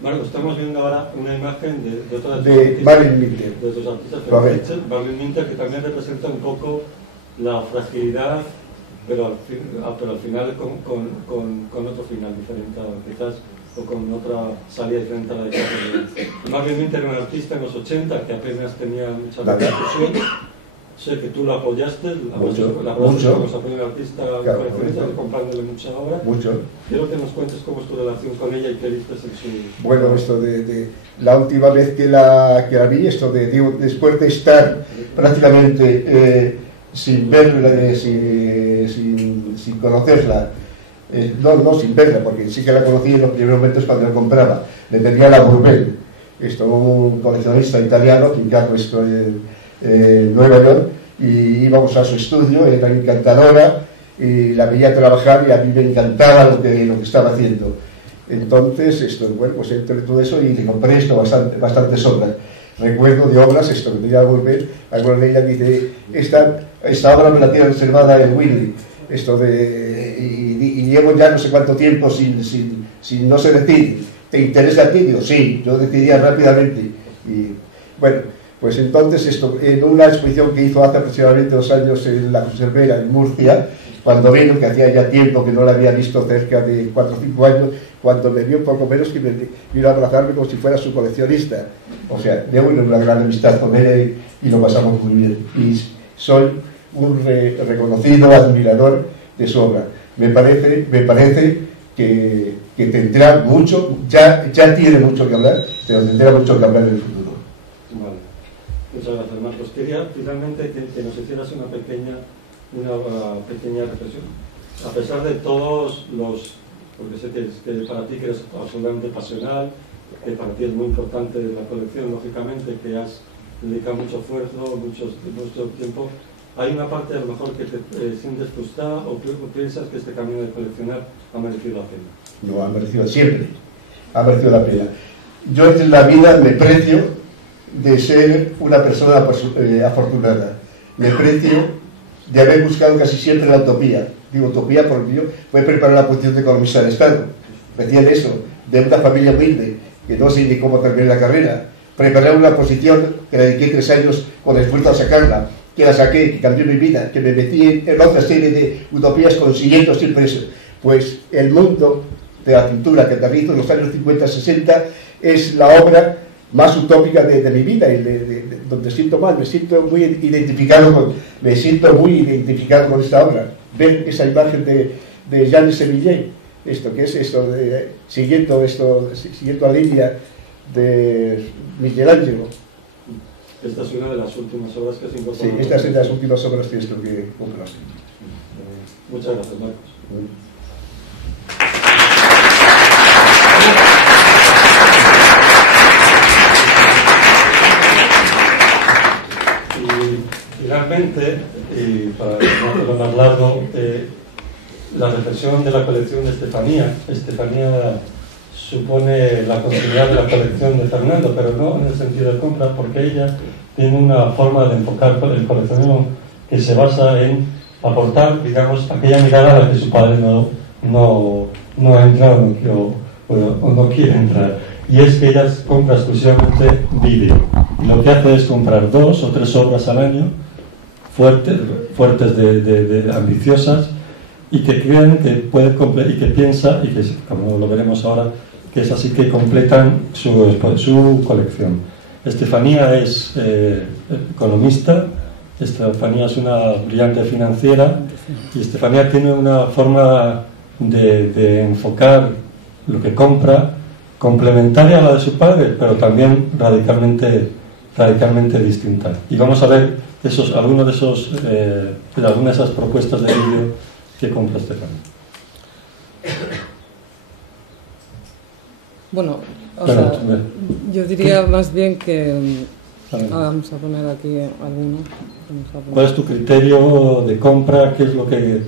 Bueno, estamos viendo ahora una imagen de otra de Marilyn Minter, de tus artistas, Marilyn Minter, que también representa un poco la fragilidad, pero al final con otro final diferente, quizás, o con otra salida diferente a la de Carlos. Marilyn Minter era un artista en los 80 que apenas tenía mucha repercusión. Sé que tú lo apoyaste, mucho. Nos apoyó el artista, comprándole mucha obra. Mucho. Quiero que nos cuentes cómo es tu relación con ella y qué viste en su... Bueno, esto de la última vez que la vi, después de estar prácticamente sin verla, sin conocerla, no sin verla, porque sí que la conocí en los primeros momentos cuando la compraba. Le tenía la Burbel, un coleccionista italiano que encargó esto en Nueva York, y íbamos a su estudio, era encantadora, y la veía trabajar y a mí me encantaba lo que estaba haciendo. Entonces, bueno, pues entre todo eso y le compré bastantes obras. Recuerdo de obras, que tenía que volver, alguna de ellas dice, esta obra me la tiene reservada en Willy, y llevo ya no sé cuánto tiempo sin no se decide. ¿Te interesa a ti? Digo, sí, yo decidía rápidamente. Y bueno, pues entonces en una exposición que hizo hace aproximadamente 2 años en la Conservera, en Murcia, cuando vino, que hacía ya tiempo que no la había visto, cerca de 4 o 5 años, cuando me vio poco menos que me vino a abrazarme como si fuera su coleccionista. O sea, debo una gran amistad con él y lo pasamos muy bien. Y soy un reconocido admirador de su obra. Me parece que tendrá mucho, ya tiene mucho que hablar, pero tendrá mucho que hablar en el futuro. Vale. Muchas gracias, Marcos. Quería finalmente que nos hicieras una pequeña reflexión. A pesar de todos porque sé que para ti que eres absolutamente pasional, que para ti es muy importante la colección, lógicamente, que has dedicado mucho esfuerzo, mucho tiempo, hay una parte a lo mejor que te sientes frustrada o piensas que este camino de coleccionar ha merecido la pena. No, ha merecido siempre, ha merecido la pena. Yo en la vida me precio de ser una persona afortunada, me precio de haber buscado casi siempre la utopía. Digo utopía porque yo voy a preparar la posición de economista del Estado, recién eso, de una familia humilde, que no sé ni cómo terminé la carrera. Preparar una posición que le dediqué 3 años con esfuerzo a sacarla, que la saqué, que cambió mi vida, que me metí en otra serie de utopías consiguiendo siempre eso. Pues el mundo de la cintura que aterrizo en los años 50-60 es la obra más utópica de mi vida y donde siento mal, me siento muy identificado con esta obra. Ver esa imagen de Jean Sevillé, esto que es esto de, siguiendo la línea de Michelangelo. Esta es una de las últimas obras que has incorporado. Sí, esta es de las últimas obras que esto que compras. Muchas gracias, Marcos. Y finalmente, y para no hacerlo más largo, la reflexión de la colección de Estefanía. Estefanía supone la continuidad de la colección de Fernando, pero no en el sentido de compra, porque ella tiene una forma de enfocar el coleccionismo que se basa en aportar, digamos, aquella mirada a la que su padre no ha entrado o no quiere entrar. Y es que ella compra exclusivamente vídeo. Y lo que hace es comprar 2 o 3 obras al año, fuertes de ambiciosas, y que creen que puede y que piensa, y que como lo veremos ahora, que es así que completan su colección. Estefanía es economista, Estefanía es una brillante financiera, y Estefanía tiene una forma de enfocar lo que compra complementaria a la de su padre, pero también radicalmente distinta. Y vamos a ver algunas de esas propuestas de vídeo que compra Estefanía. Bueno, yo diría más bien que vamos a poner aquí alguno. ¿Cuál es tu criterio de compra? ¿Qué es lo que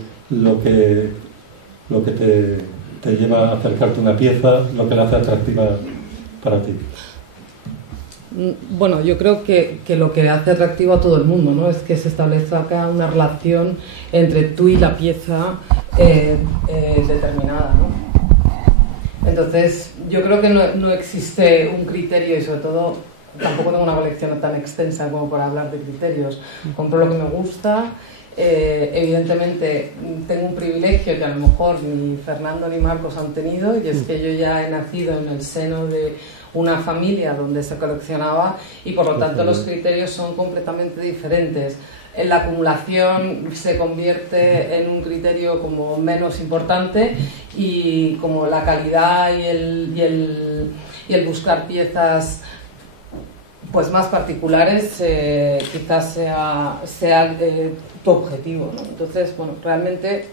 te lleva a acercarte a una pieza, lo que la hace atractiva para ti? Bueno, yo creo que lo que hace atractivo a todo el mundo, ¿no?, es que se establece acá una relación entre tú y la pieza determinada, ¿no? Entonces, yo creo que no existe un criterio, y sobre todo tampoco tengo una colección tan extensa como para hablar de criterios. Compro lo que me gusta. Evidentemente tengo un privilegio que a lo mejor ni Fernando ni Marcos han tenido, y es que yo ya he nacido en el seno de una familia donde se coleccionaba, y por lo tanto los criterios son completamente diferentes. La acumulación se convierte en un criterio como menos importante, y como la calidad y el buscar piezas pues más particulares quizás sea tu objetivo, ¿no? Entonces, bueno, realmente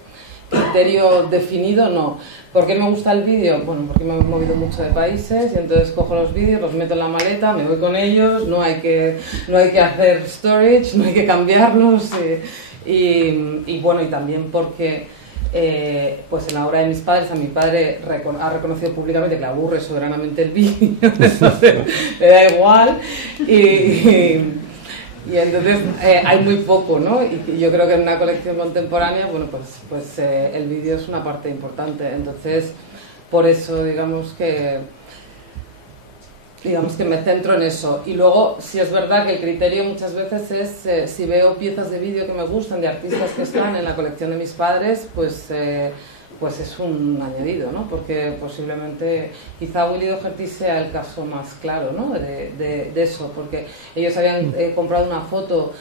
criterio definido no. ¿Por qué me gusta el vídeo? Bueno, porque me he movido mucho de países, y entonces cojo los vídeos, los meto en la maleta, me voy con ellos, no hay que hacer storage, no hay que cambiarlos, y bueno, y también porque pues en la obra de mis padres, a mi padre ha reconocido públicamente que le aburre soberanamente el vídeo, entonces le da igual, y entonces hay muy poco, ¿no? Y yo creo que en una colección contemporánea, bueno, pues el vídeo es una parte importante. Entonces, por eso digamos que me centro en eso. Y luego, sí es verdad que el criterio muchas veces es si veo piezas de vídeo que me gustan de artistas que están en la colección de mis padres, pues es un añadido, ¿no? Porque posiblemente quizá Willy Doherty sea el caso más claro, ¿no?, de eso, porque ellos habían comprado una foto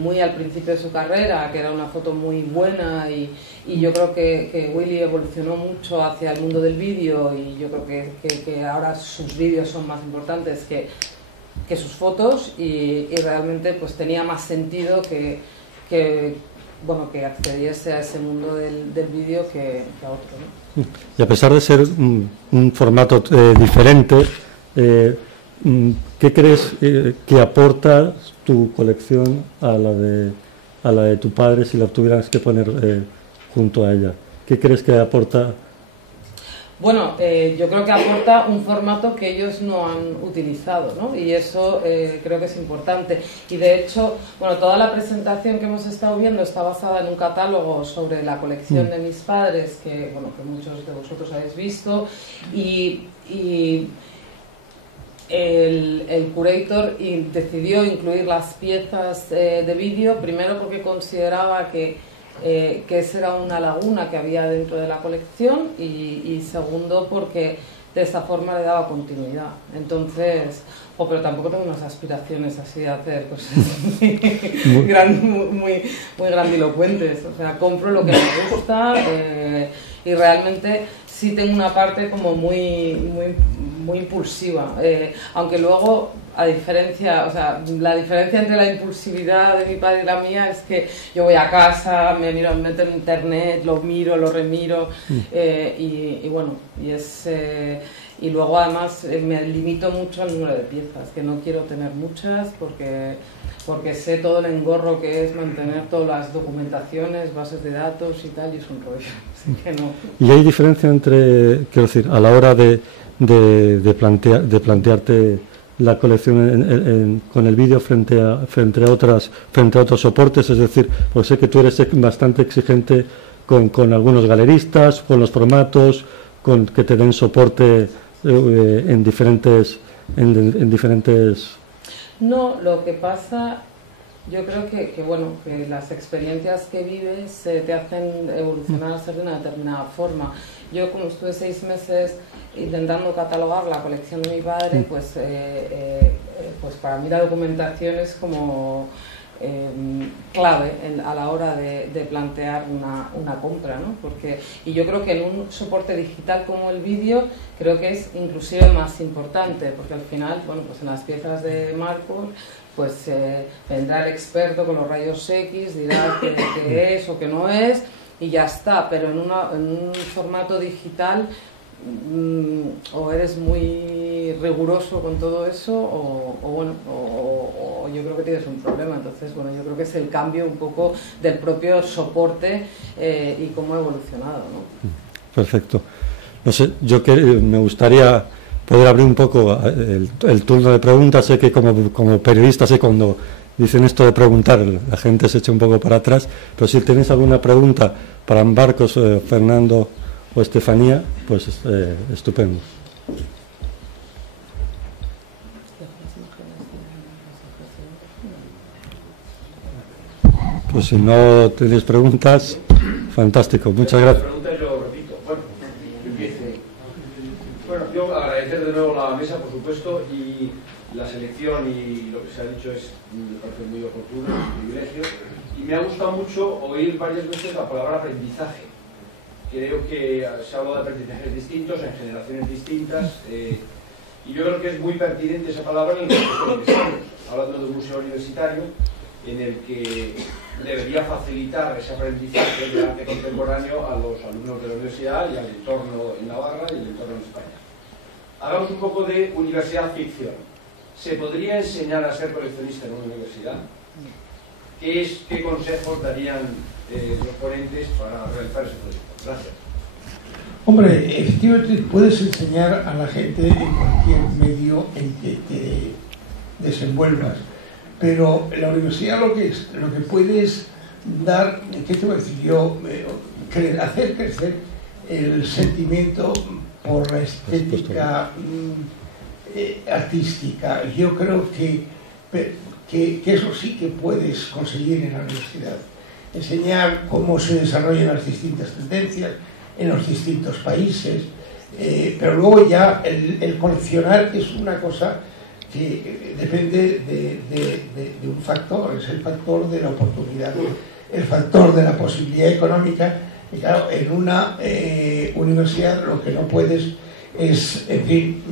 muy al principio de su carrera, que era una foto muy buena, y yo creo que Willy evolucionó mucho hacia el mundo del vídeo, y yo creo que ahora sus vídeos son más importantes que sus fotos, y realmente pues tenía más sentido que accediese a ese mundo del vídeo que a otro, ¿no? Y a pesar de ser un formato diferente, ¿qué crees que aporta tu colección a la a la de tu padre si la tuvieras que poner junto a ella? ¿Qué crees que aporta? Bueno, yo creo que aporta un formato que ellos no han utilizado, ¿no? Y eso creo que es importante. Y de hecho, bueno, toda la presentación que hemos estado viendo está basada en un catálogo sobre la colección de mis padres, que, bueno, que muchos de vosotros habéis visto, y el curator decidió incluir las piezas de vídeo, primero porque consideraba que esa era una laguna que había dentro de la colección y segundo porque de esta forma le daba continuidad. Entonces, pero tampoco tengo unas aspiraciones así de hacer cosas muy grandilocuentes. O sea, compro lo que me gusta y realmente sí tengo una parte como muy impulsiva, aunque luego la diferencia entre la impulsividad de mi padre y la mía es que yo voy a casa, me meto en internet, lo miro, lo remiro y bueno, y luego además me limito mucho al número de piezas, que no quiero tener muchas porque sé todo el engorro que es mantener todas las documentaciones, bases de datos y tal, y es un rollo, así que no. ¿Y hay diferencia entre, quiero decir, a la hora de plantearte la colección con el vídeo frente a otros soportes? Es decir, pues sé que tú eres bastante exigente con algunos galeristas, con los formatos, con que te den soporte en diferentes. No, lo que pasa, yo creo que bueno, que las experiencias que vives te hacen evolucionar a ser de una determinada forma. Yo, como estuve 6 meses intentando catalogar la colección de mi padre, pues para mí la documentación es como clave a la hora de plantear una compra, ¿no? Y yo creo que en un soporte digital como el vídeo creo que es inclusive más importante, porque al final, bueno, pues en las piezas de Marcos pues vendrá el experto con los rayos X, dirá que es o que no es y ya está, pero en un formato digital o eres muy riguroso con todo eso o yo creo que tienes un problema. Entonces, bueno, yo creo que es el cambio un poco del propio soporte y cómo ha evolucionado, ¿no? Perfecto. No sé, me gustaría poder abrir un poco el turno de preguntas. Sé que como periodista, sé cuando dicen esto de preguntar, la gente se echa un poco para atrás, pero si tenéis alguna pregunta para Marcos, Fernando o Estefanía, pues estupendo. Pues si no tenéis preguntas, fantástico, muchas gracias. La pregunta yo repito. Bueno, empiece. Bueno, yo agradecer de nuevo la mesa, por supuesto, y la selección y lo que se ha dicho me parece muy oportuno, es un privilegio. Y me ha gustado mucho oír varias veces la palabra aprendizaje. Creo que se ha hablado de aprendizajes distintos, en generaciones distintas, y yo creo que es muy pertinente esa palabra en el contexto en el que estamos, hablando de un museo universitario en el que debería facilitar ese aprendizaje de arte contemporáneo a los alumnos de la universidad y al entorno en Navarra y el entorno en España. Hagamos un poco de universidad-ficción. ¿Se podría enseñar a ser coleccionista en una universidad? ¿Qué consejos darían los ponentes para realizar ese proyecto? Gracias. Hombre, efectivamente puedes enseñar a la gente en cualquier medio en que te desenvuelvas, pero la universidad lo que puedes dar, ¿qué te voy a decir yo? Hacer crecer el sentimiento por la estética artística. Yo creo que eso sí que puedes conseguir en la universidad. Enseñar cómo se desarrollan las distintas tendencias en los distintos países, pero luego ya el coleccionar es una cosa que depende de un factor, es el factor de la oportunidad, el factor de la posibilidad económica. Y claro, en una universidad lo que no puedes es, en fin,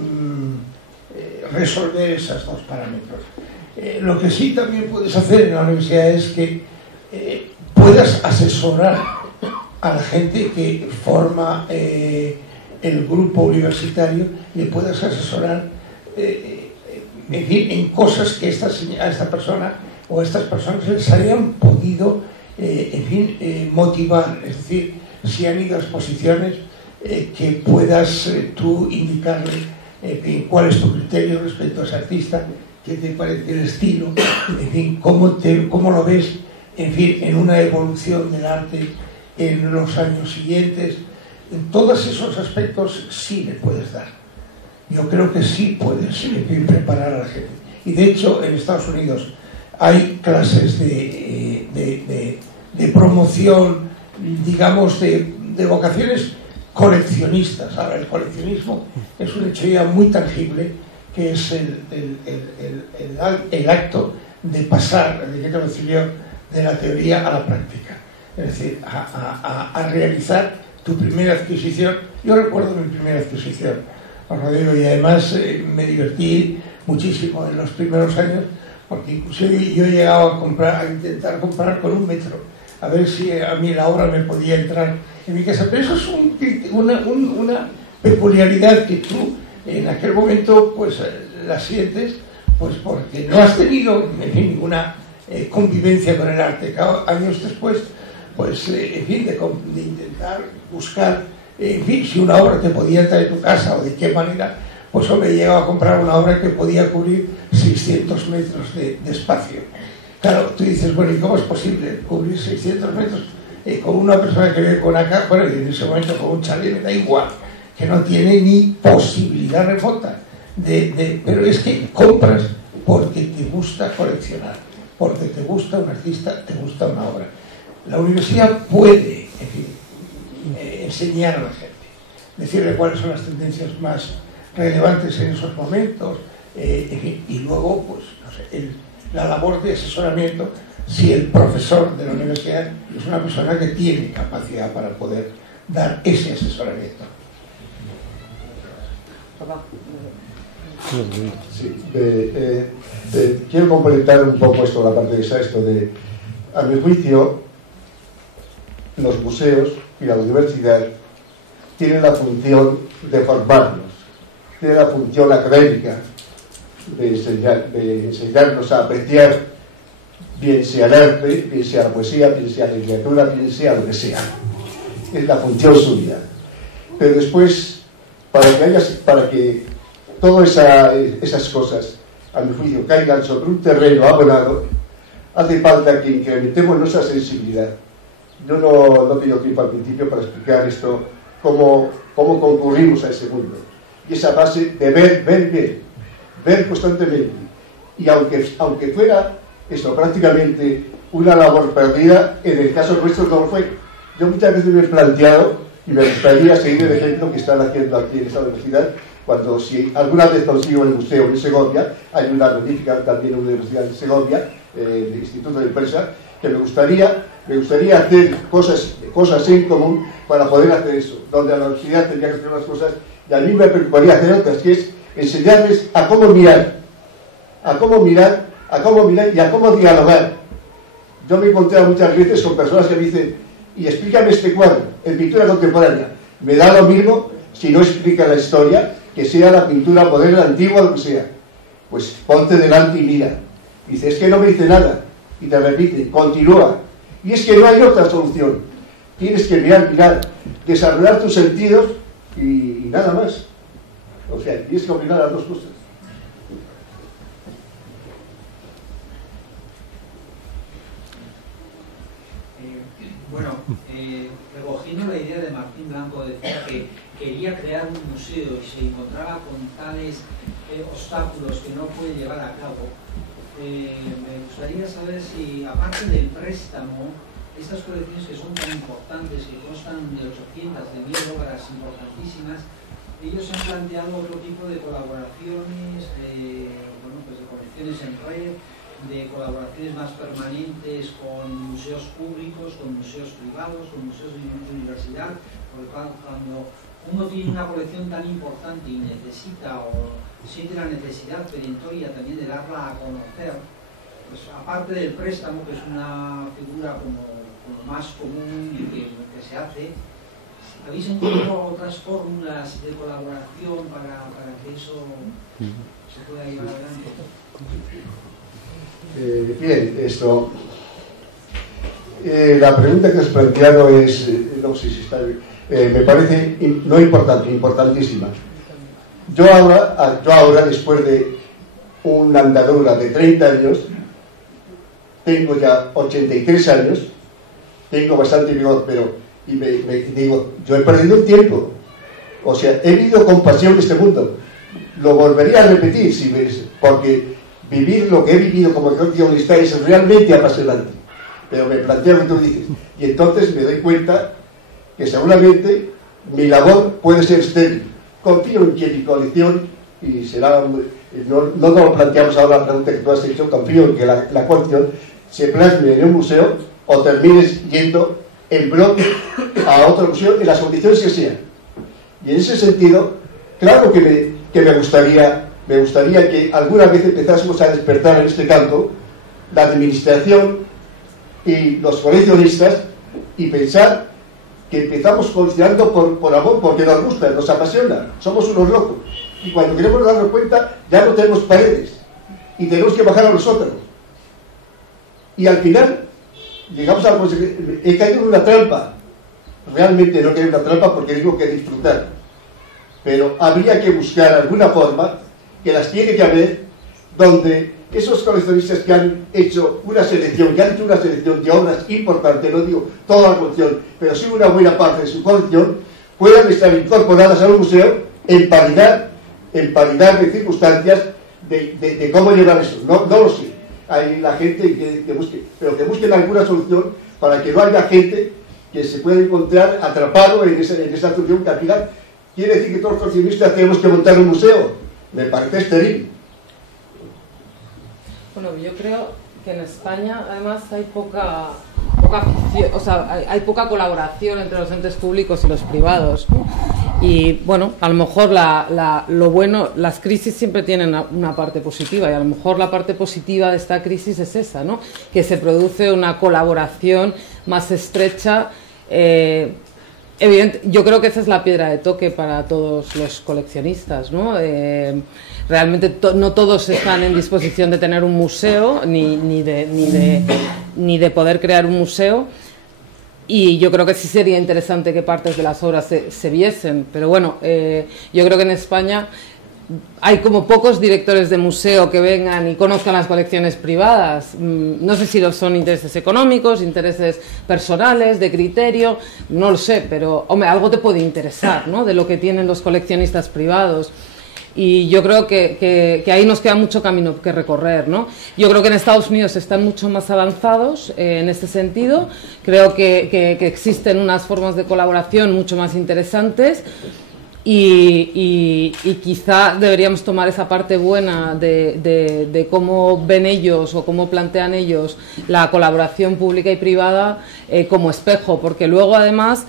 resolver esos dos parámetros. Lo que sí también puedes hacer en la universidad es que puedas asesorar a la gente que forma el grupo universitario, le puedas asesorar en fin, en cosas que a esta persona o a estas personas les hayan podido, en fin, motivar. Es decir, si han ido a exposiciones, que puedas tú indicarle cuál es tu criterio respecto a ese artista, qué te parece el estilo, en fin, cómo lo ves, en fin, en una evolución del arte en los años siguientes. En todos esos aspectos sí le puedes dar. Yo creo que sí puedes, en fin, preparar a la gente. Y de hecho, en Estados Unidos hay clases de promoción, digamos, de vocaciones coleccionistas. Ahora, el coleccionismo es un hecho ya muy tangible, que es el acto de pasar, de que te recibió, de la teoría a la práctica. Es decir, a realizar tu primera adquisición. Yo recuerdo mi primera adquisición, os lo digo, y además me divertí muchísimo en los primeros años, porque inclusive yo he llegado a intentar comprar con 1 metro, a ver si a mí la obra me podía entrar en mi casa. Pero eso es una peculiaridad que tú en aquel momento pues la sientes, pues porque no has tenido, en fin, ninguna convivencia con el arte. Años después, pues en fin, de intentar buscar, en fin, si una obra te podía entrar en tu casa o de qué manera, pues hombre, he llegado a comprar una obra que podía cubrir 600 metros de espacio. Claro, tú dices, bueno, ¿y cómo es posible cubrir 600 metros con una persona que vive con una casa? Bueno, y en ese momento con un chalet me da igual, que no tiene ni posibilidad remota pero es que compras porque te gusta coleccionar, porque te gusta un artista, te gusta una obra. La universidad puede, en fin, enseñar a la gente, decirle cuáles son las tendencias más relevantes en esos momentos, en fin, y luego, pues, no sé, la labor de asesoramiento, si el profesor de la universidad es una persona que tiene capacidad para poder dar ese asesoramiento. Sí, quiero completar un poco esto, la parte de esto de, a mi juicio, los museos y la universidad tienen la función de formarnos, tienen la función académica de enseñarnos a apreciar, bien sea el arte, bien sea la poesía, bien sea la literatura, bien sea lo que sea. Es la función suya. Pero después, para que todas esas cosas, a mi juicio, caigan sobre un terreno abonado, hace falta que incrementemos nuestra sensibilidad. Yo no tengo tiempo al principio para explicar esto, cómo concurrimos a ese mundo. Y esa base de ver constantemente. Y aunque fuera esto prácticamente una labor perdida, en el caso nuestro no lo fue. Yo muchas veces me he planteado, y me gustaría seguir el ejemplo que están haciendo aquí en esta universidad, cuando si alguna vez consigo el museo de Segovia, hay una magnífica también en la Universidad de Segovia, el Instituto de Empresa, que me gustaría hacer cosas en común para poder hacer eso, donde la universidad tendría que hacer unas cosas y a mí me preocuparía hacer otras, que es enseñarles a cómo mirar y a cómo dialogar. Yo me he encontrado muchas veces con personas que me dicen, y explícame este cuadro, en pintura contemporánea. Me da lo mismo si no explica la historia, que sea la pintura moderna, antigua, lo que sea. Pues ponte delante y mira. Dice, es que no me dice nada. Y te repite, continúa. Y es que no hay otra solución. Tienes que mirar, desarrollar tus sentidos y nada más. O sea, tienes que combinar las dos cosas. Bueno, recogino la idea de Martín Blanco, decía que quería crear un museo y se encontraba con tales obstáculos que no puede llevar a cabo. Me gustaría saber si, aparte del préstamo, estas colecciones que son tan importantes, que constan de 800, de 1000 obras importantísimas, ellos han planteado otro tipo de colaboraciones, de colecciones en red, de colaboraciones más permanentes con museos públicos, con museos privados, con museos de universidad, porque cuando uno tiene una colección tan importante y necesita o siente la necesidad perentoria también de darla a conocer, pues aparte del préstamo, que es una figura como más común y que se hace, ¿habéis encontrado otras fórmulas de colaboración para que eso se pueda llevar adelante. Bien, esto. La pregunta que has planteado es, no sé si está bien, me parece no importante, importantísima. Yo ahora, después de una andadura de 30 años, tengo ya 83 años, tengo bastante vigor, pero me digo, yo he perdido el tiempo. O sea, he vivido con pasión este mundo. Lo volvería a repetir, porque vivir lo que he vivido como coleccionista es realmente apasionante. Pero me planteo lo que tú dices. Y entonces me doy cuenta que seguramente mi labor puede ser estéril. Confío en que mi colección, y será, no nos lo planteamos ahora la pregunta que tú has hecho, confío en que la colección se plasme en un museo o termines yendo en bloque a otro museo en las condiciones que sean. Y en ese sentido, claro que me gustaría que alguna vez empezásemos a despertar en este campo la administración y los coleccionistas y pensar que empezamos coleccionando por amor, porque nos gusta, nos apasiona, somos unos locos. Y cuando queremos darnos cuenta, ya no tenemos paredes y tenemos que bajar a los sótanos. Y al final, llegamos a he caído en una trampa. Realmente no caí en una trampa porque digo que disfrutar. Pero habría que buscar alguna forma, que las tiene que haber, donde esos coleccionistas que han hecho una selección, de obras importantes, no digo toda la colección, pero sí una buena parte de su colección, puedan estar incorporadas a un museo en paridad de circunstancias de cómo llevar eso. No lo sé. Hay la gente que busque, pero que busquen alguna solución para que no haya gente que se pueda encontrar atrapado en esa solución que al final quiere decir que todos los coleccionistas tenemos que montar un museo. Me parece estéril. Bueno, yo creo que en España además hay poca afición, o sea, hay poca colaboración entre los entes públicos y los privados, ¿no? Y bueno, a lo mejor lo bueno, las crisis siempre tienen una parte positiva, y a lo mejor la parte positiva de esta crisis es esa, ¿no? Que se produce una colaboración más estrecha. Evidente, yo creo que esa es la piedra de toque para todos los coleccionistas, ¿no? Realmente no todos están en disposición de tener un museo ni de poder crear un museo, y yo creo que sí sería interesante que partes de las obras se viesen, pero bueno, yo creo que en España hay como pocos directores de museo que vengan y conozcan las colecciones privadas. No sé si son intereses económicos, intereses personales, de criterio, no lo sé, pero hombre, algo te puede interesar, ¿no? De lo que tienen los coleccionistas privados. Y yo creo que ahí nos queda mucho camino que recorrer, ¿no? Yo creo que en Estados Unidos están mucho más avanzados en este sentido. Creo que existen unas formas de colaboración mucho más interesantes. Y quizá deberíamos tomar esa parte buena de cómo ven ellos o cómo plantean ellos la colaboración pública y privada como espejo, porque luego además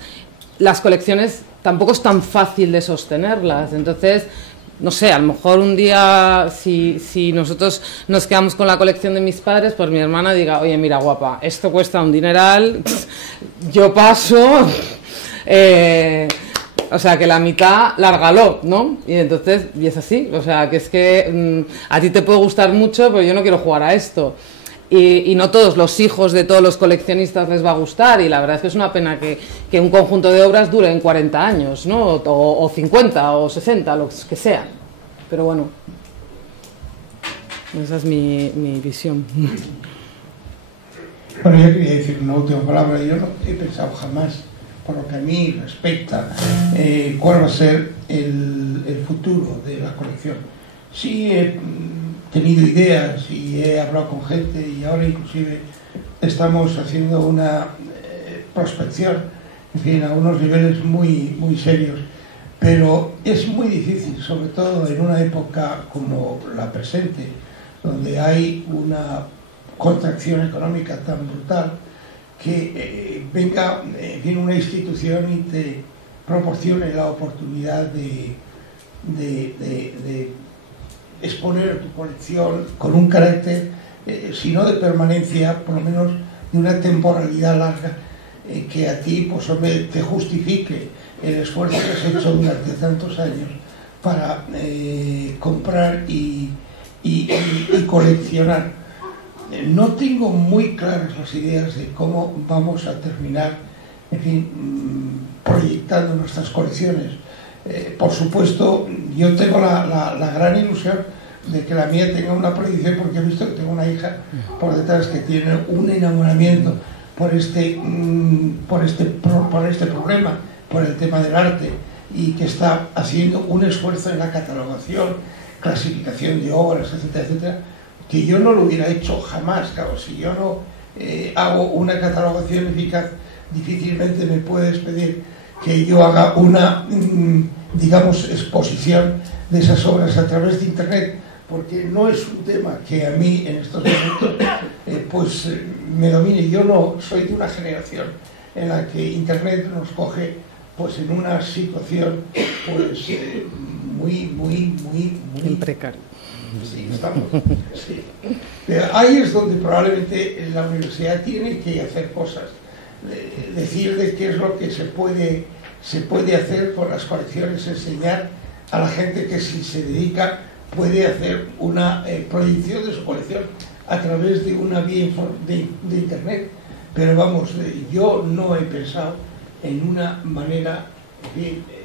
las colecciones tampoco es tan fácil de sostenerlas. Entonces, no sé, a lo mejor un día si nosotros nos quedamos con la colección de mis padres, pues mi hermana diga, oye, mira guapa, esto cuesta un dineral, yo paso... O sea, que la mitad, lárgalo, ¿no? Y entonces, y es así, o sea, que es que a ti te puede gustar mucho, pero yo no quiero jugar a esto. Y no todos los hijos de todos los coleccionistas les va a gustar, y la verdad es que es una pena que un conjunto de obras duren 40 años, ¿no? O 50 o 60, lo que sea. Pero bueno, esa es mi visión. Bueno, yo quería decir una última palabra. Yo no he pensado jamás, por lo que a mí respecta, cuál va a ser el futuro de la colección. Sí he tenido ideas y he hablado con gente, y ahora inclusive estamos haciendo una prospección, en fin, a unos niveles muy, muy serios, pero es muy difícil, sobre todo en una época como la presente, donde hay una contracción económica tan brutal, que venga una institución y te proporcione la oportunidad de exponer tu colección con un carácter, si no de permanencia, por lo menos de una temporalidad larga, que a ti pues, hombre, te justifique el esfuerzo que has hecho durante tantos años para comprar y y coleccionar. No tengo muy claras las ideas de cómo vamos a terminar, en fin, proyectando nuestras colecciones. Por supuesto, yo tengo la gran ilusión de que la mía tenga una proyección, porque he visto que tengo una hija por detrás que tiene un enamoramiento por este problema, por el tema del arte, y que está haciendo un esfuerzo en la catalogación, clasificación de obras, etcétera, etcétera, que yo no lo hubiera hecho jamás. Claro, si yo no hago una catalogación eficaz, difícilmente me puedes pedir que yo haga una, digamos, exposición de esas obras a través de Internet, porque no es un tema que a mí en estos momentos me domine. Yo no soy de una generación en la que Internet nos coge pues en una situación pues muy precaria. Sí, estamos, sí. Pero ahí es donde probablemente la universidad tiene que hacer cosas, decir de qué es lo que se puede hacer con las colecciones, enseñar a la gente que si se dedica puede hacer una proyección de su colección a través de una vía de Internet. Pero vamos, yo no he pensado en una manera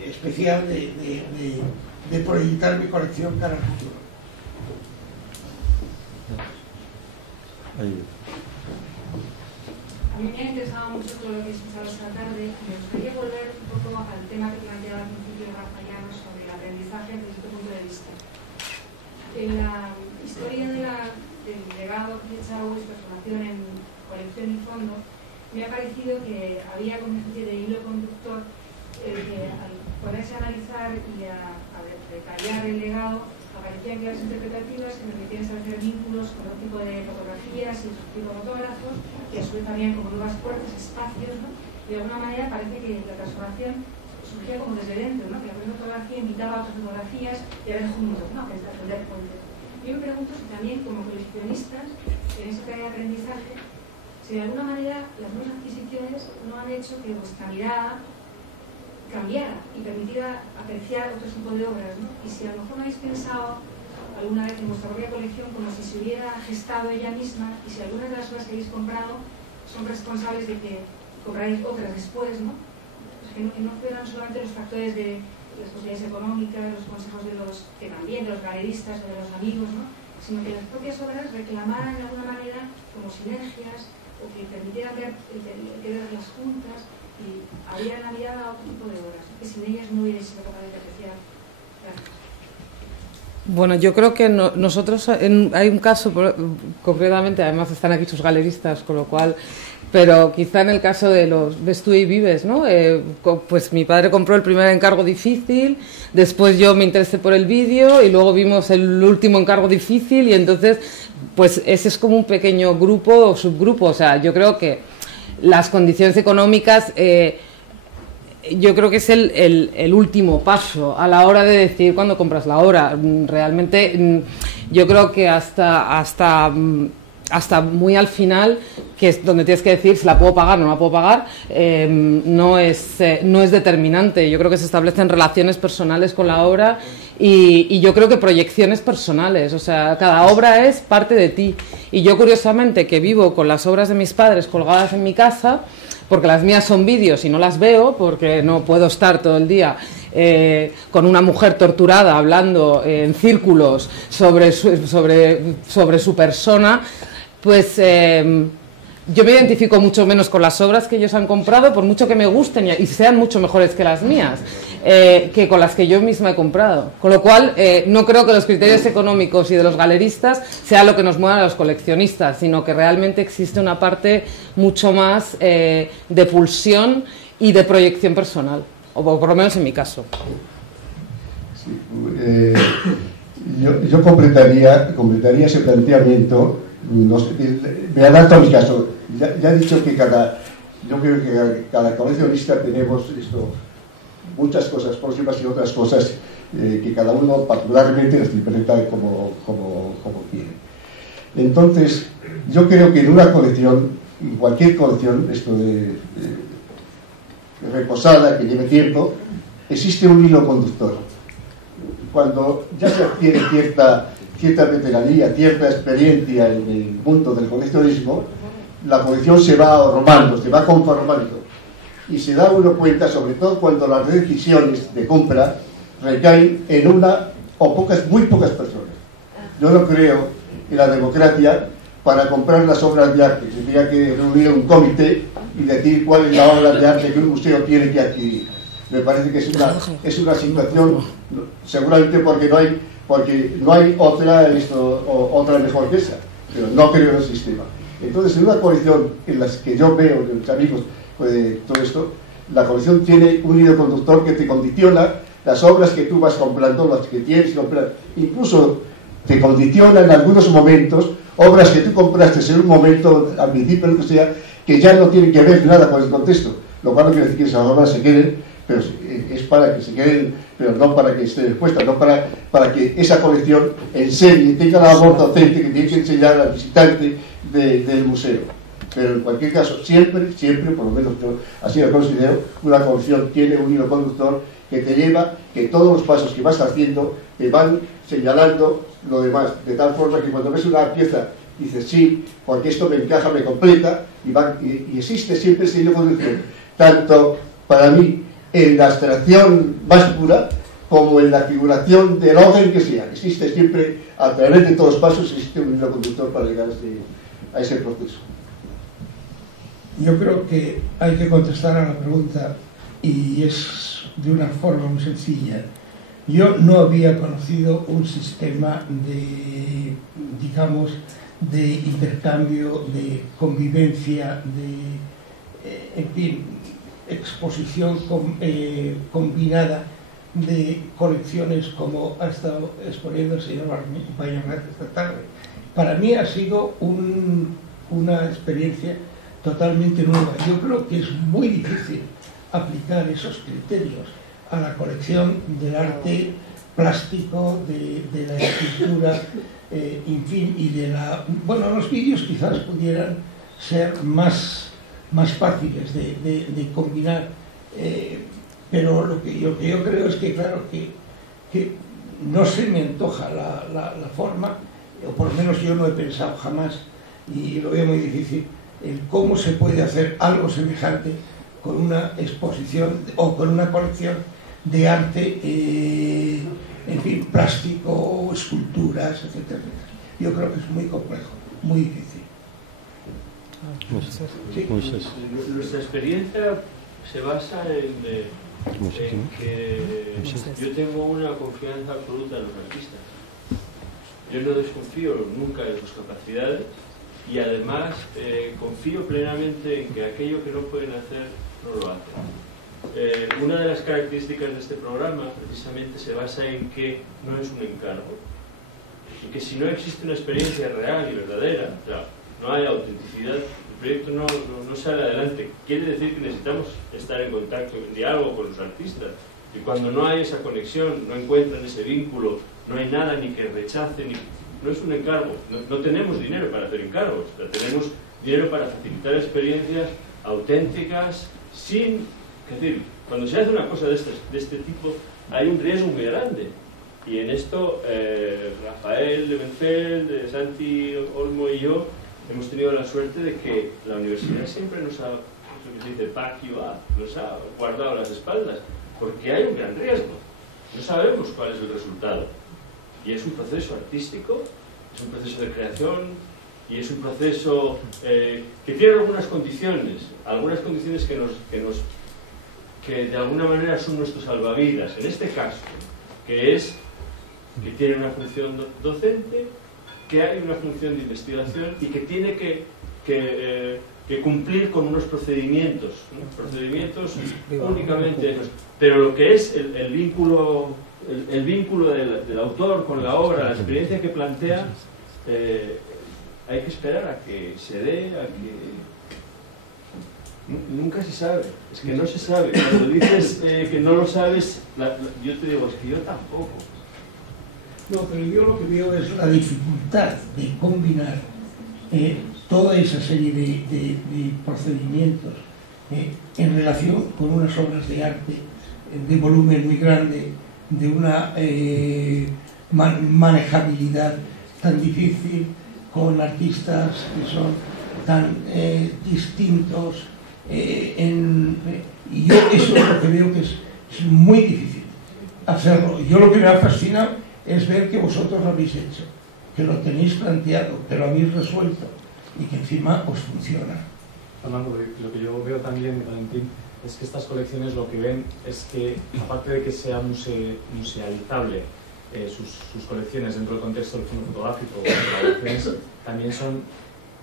especial de proyectar mi colección cara al futuro. A mí me ha interesado mucho todo lo que he escuchado esta tarde. Me gustaría volver un poco al tema que planteaba al principio Rafa Llano sobre el aprendizaje desde este punto de vista. En la historia del legado de Chau y su transformación en colección y fondo, me ha parecido que había como una especie de hilo conductor que al ponerse a analizar y a detallar el legado, aparecían claves interpretativas que permitían establecer vínculos con otro tipo de fotografías y otro tipo de fotógrafos, que a su vez también como nuevas puertas, espacios, ¿no? De alguna manera parece que la transformación surgía como desde dentro, ¿no? Que la propia fotografía invitaba a otras fotografías y a ver juntos, ¿no? Que es aprender puentes. Yo me pregunto si también como coleccionistas, en esa tarea de aprendizaje, si de alguna manera las nuevas adquisiciones no han hecho que vuestra mirada cambiara y permitiera apreciar otro tipo de obras, ¿no? Y si a lo mejor no habéis pensado alguna vez en vuestra propia colección como si se hubiera gestado ella misma, y si algunas de las obras que habéis comprado son responsables de que compráis otras después, ¿no? Pues que no fueran solamente los factores de las posibilidades económicas, los consejos de los que también, de los galeristas o de los amigos, ¿no? Sino que las propias obras reclamaran de alguna manera como sinergias, o que permitieran verlas juntas y abrieran la mirada a otro tipo de obras, que sin ellas no hubierais sido capaces de apreciar. Gracias. Bueno, yo creo que nosotros, hay un caso concretamente, además están aquí sus galeristas, con lo cual, pero quizá en el caso de los Ves tú y vives, ¿no? Pues mi padre compró el primer encargo difícil, después yo me interesé por el vídeo y luego vimos el último encargo difícil, y entonces pues ese es como un pequeño grupo o subgrupo. O sea, yo creo que las condiciones económicas, yo creo que es el último paso a la hora de decidir cuándo compras la obra. Realmente yo creo que hasta muy al final, que es donde tienes que decir si la puedo pagar o no la puedo pagar, no es determinante. Yo creo que se establecen relaciones personales con la obra y yo creo que proyecciones personales. O sea, cada obra es parte de ti. Y yo, curiosamente, que vivo con las obras de mis padres colgadas en mi casa, porque las mías son vídeos y no las veo, porque no puedo estar todo el día con una mujer torturada hablando en círculos sobre su persona, pues yo me identifico mucho menos con las obras que ellos han comprado, por mucho que me gusten y sean mucho mejores que las mías, que con las que yo misma he comprado. Con lo cual, no creo que los criterios económicos y de los galeristas sea lo que nos mueva a los coleccionistas, sino que realmente existe una parte mucho más de pulsión y de proyección personal, o por lo menos en mi caso. Sí, yo completaría ese planteamiento. Me adapto a mi caso. Ya he dicho que yo creo que cada coleccionista tenemos muchas cosas próximas y otras cosas que cada uno particularmente las interpreta como quiere. Entonces, yo creo que en una colección, en cualquier colección, reposada, que lleve tiempo, existe un hilo conductor. Cuando ya se adquiere cierta veteranía, cierta experiencia en el mundo del coleccionismo, la colección se va armando, se va conformando. Y se da uno cuenta, sobre todo cuando las decisiones de compra recaen en una o pocas, muy pocas personas. Yo no creo en la democracia para comprar las obras de arte. Tendría que reunir un comité y decir cuál es la obra de arte que un museo tiene que adquirir. Me parece que es una situación, seguramente porque no hay otra mejor que esa, pero no creo en el sistema. Entonces, en una colección en las que yo veo de mis amigos todo esto, la colección tiene un hilo conductor que te condiciona las obras que tú vas comprando, las que tienes que comprar. Incluso te condiciona en algunos momentos obras que tú compraste en un momento, al principio, lo que sea, que ya no tienen que ver nada con el contexto. Lo cual no quiere decir que esas obras se queden, pero es para que se queden, pero no para que estén expuestas, no para que esa colección enseñe, tenga la voz docente que tiene que enseñar al visitante del museo. Pero en cualquier caso, siempre, por lo menos yo así lo considero, una colección tiene un hilo conductor que te lleva, que todos los pasos que vas haciendo te van señalando lo demás, de tal forma que cuando ves una pieza dices sí, porque esto me encaja, me completa, y existe siempre ese hilo conductor, tanto para mí en la abstracción más pura como en la figuración del orden que sea. Existe siempre, a través de todos los pasos, existe un hilo conductor para llegar a ese proceso. Yo creo que hay que contestar a la pregunta, y es de una forma muy sencilla. Yo no había conocido un sistema de, digamos, de intercambio, de convivencia, de, en fin, exposición combinada de colecciones como ha estado exponiendo el señor Bañonet esta tarde. Para mí ha sido una experiencia totalmente nueva. Yo creo que es muy difícil aplicar esos criterios a la colección del arte plástico, de la escultura, en fin, y de la... Bueno, los vídeos quizás pudieran ser más fáciles de combinar, pero lo que yo creo es que, claro, que no se me antoja la forma, o por lo menos yo no he pensado jamás, y lo veo muy difícil, el cómo se puede hacer algo semejante con una exposición o con una colección de arte, en fin, plástico, esculturas, etcétera, etcétera. Yo creo que es muy complejo, muy difícil. Sí. Nuestra experiencia se basa en que yo tengo una confianza absoluta en los artistas. Yo no desconfío nunca de sus capacidades y además confío plenamente en que aquello que no pueden hacer no lo hacen. Una de las características de este programa precisamente se basa en que no es un encargo y que si no existe una experiencia real y verdadera, o sea, no hay autenticidad, el proyecto no sale adelante. Quiere decir que necesitamos estar en contacto, en diálogo con los artistas, y cuando no hay esa conexión, no encuentran ese vínculo, no hay nada ni que rechace, no es un encargo. No tenemos dinero para hacer encargos, pero tenemos dinero para facilitar experiencias auténticas sin... Es decir, cuando se hace una cosa de este tipo hay un riesgo muy grande, y en esto Rafael de Benfeld, Santi Olmo y yo hemos tenido la suerte de que la universidad siempre nos ha, lo que se dice, back you up, nos ha guardado las espaldas, porque hay un gran riesgo, no sabemos cuál es el resultado, y es un proceso artístico, es un proceso de creación, y es un proceso que tiene algunas condiciones que de alguna manera son nuestros salvavidas, en este caso, que es que tiene una función docente, que hay una función de investigación y que tiene que cumplir con unos procedimientos, ¿no? Procedimientos únicamente, pero lo que es el vínculo del autor con la obra, la experiencia que plantea, hay que esperar a que se dé, a que... Nunca se sabe, es que no se sabe. Cuando dices que no lo sabes, yo te digo, es que yo tampoco. No, pero yo lo que veo es la dificultad de combinar toda esa serie de procedimientos en relación con unas obras de arte de volumen muy grande, de una manejabilidad tan difícil, con artistas que son tan distintos, y yo eso es lo que veo que es muy difícil hacerlo. Yo lo que me ha fascinado es ver que vosotros lo habéis hecho, que lo tenéis planteado, que lo habéis resuelto y que encima os funciona. Fernando, lo que yo veo también, Valentín, es que estas colecciones lo que ven es que, aparte de que sea musealizable sus colecciones dentro del contexto del fondo fotográfico, también son,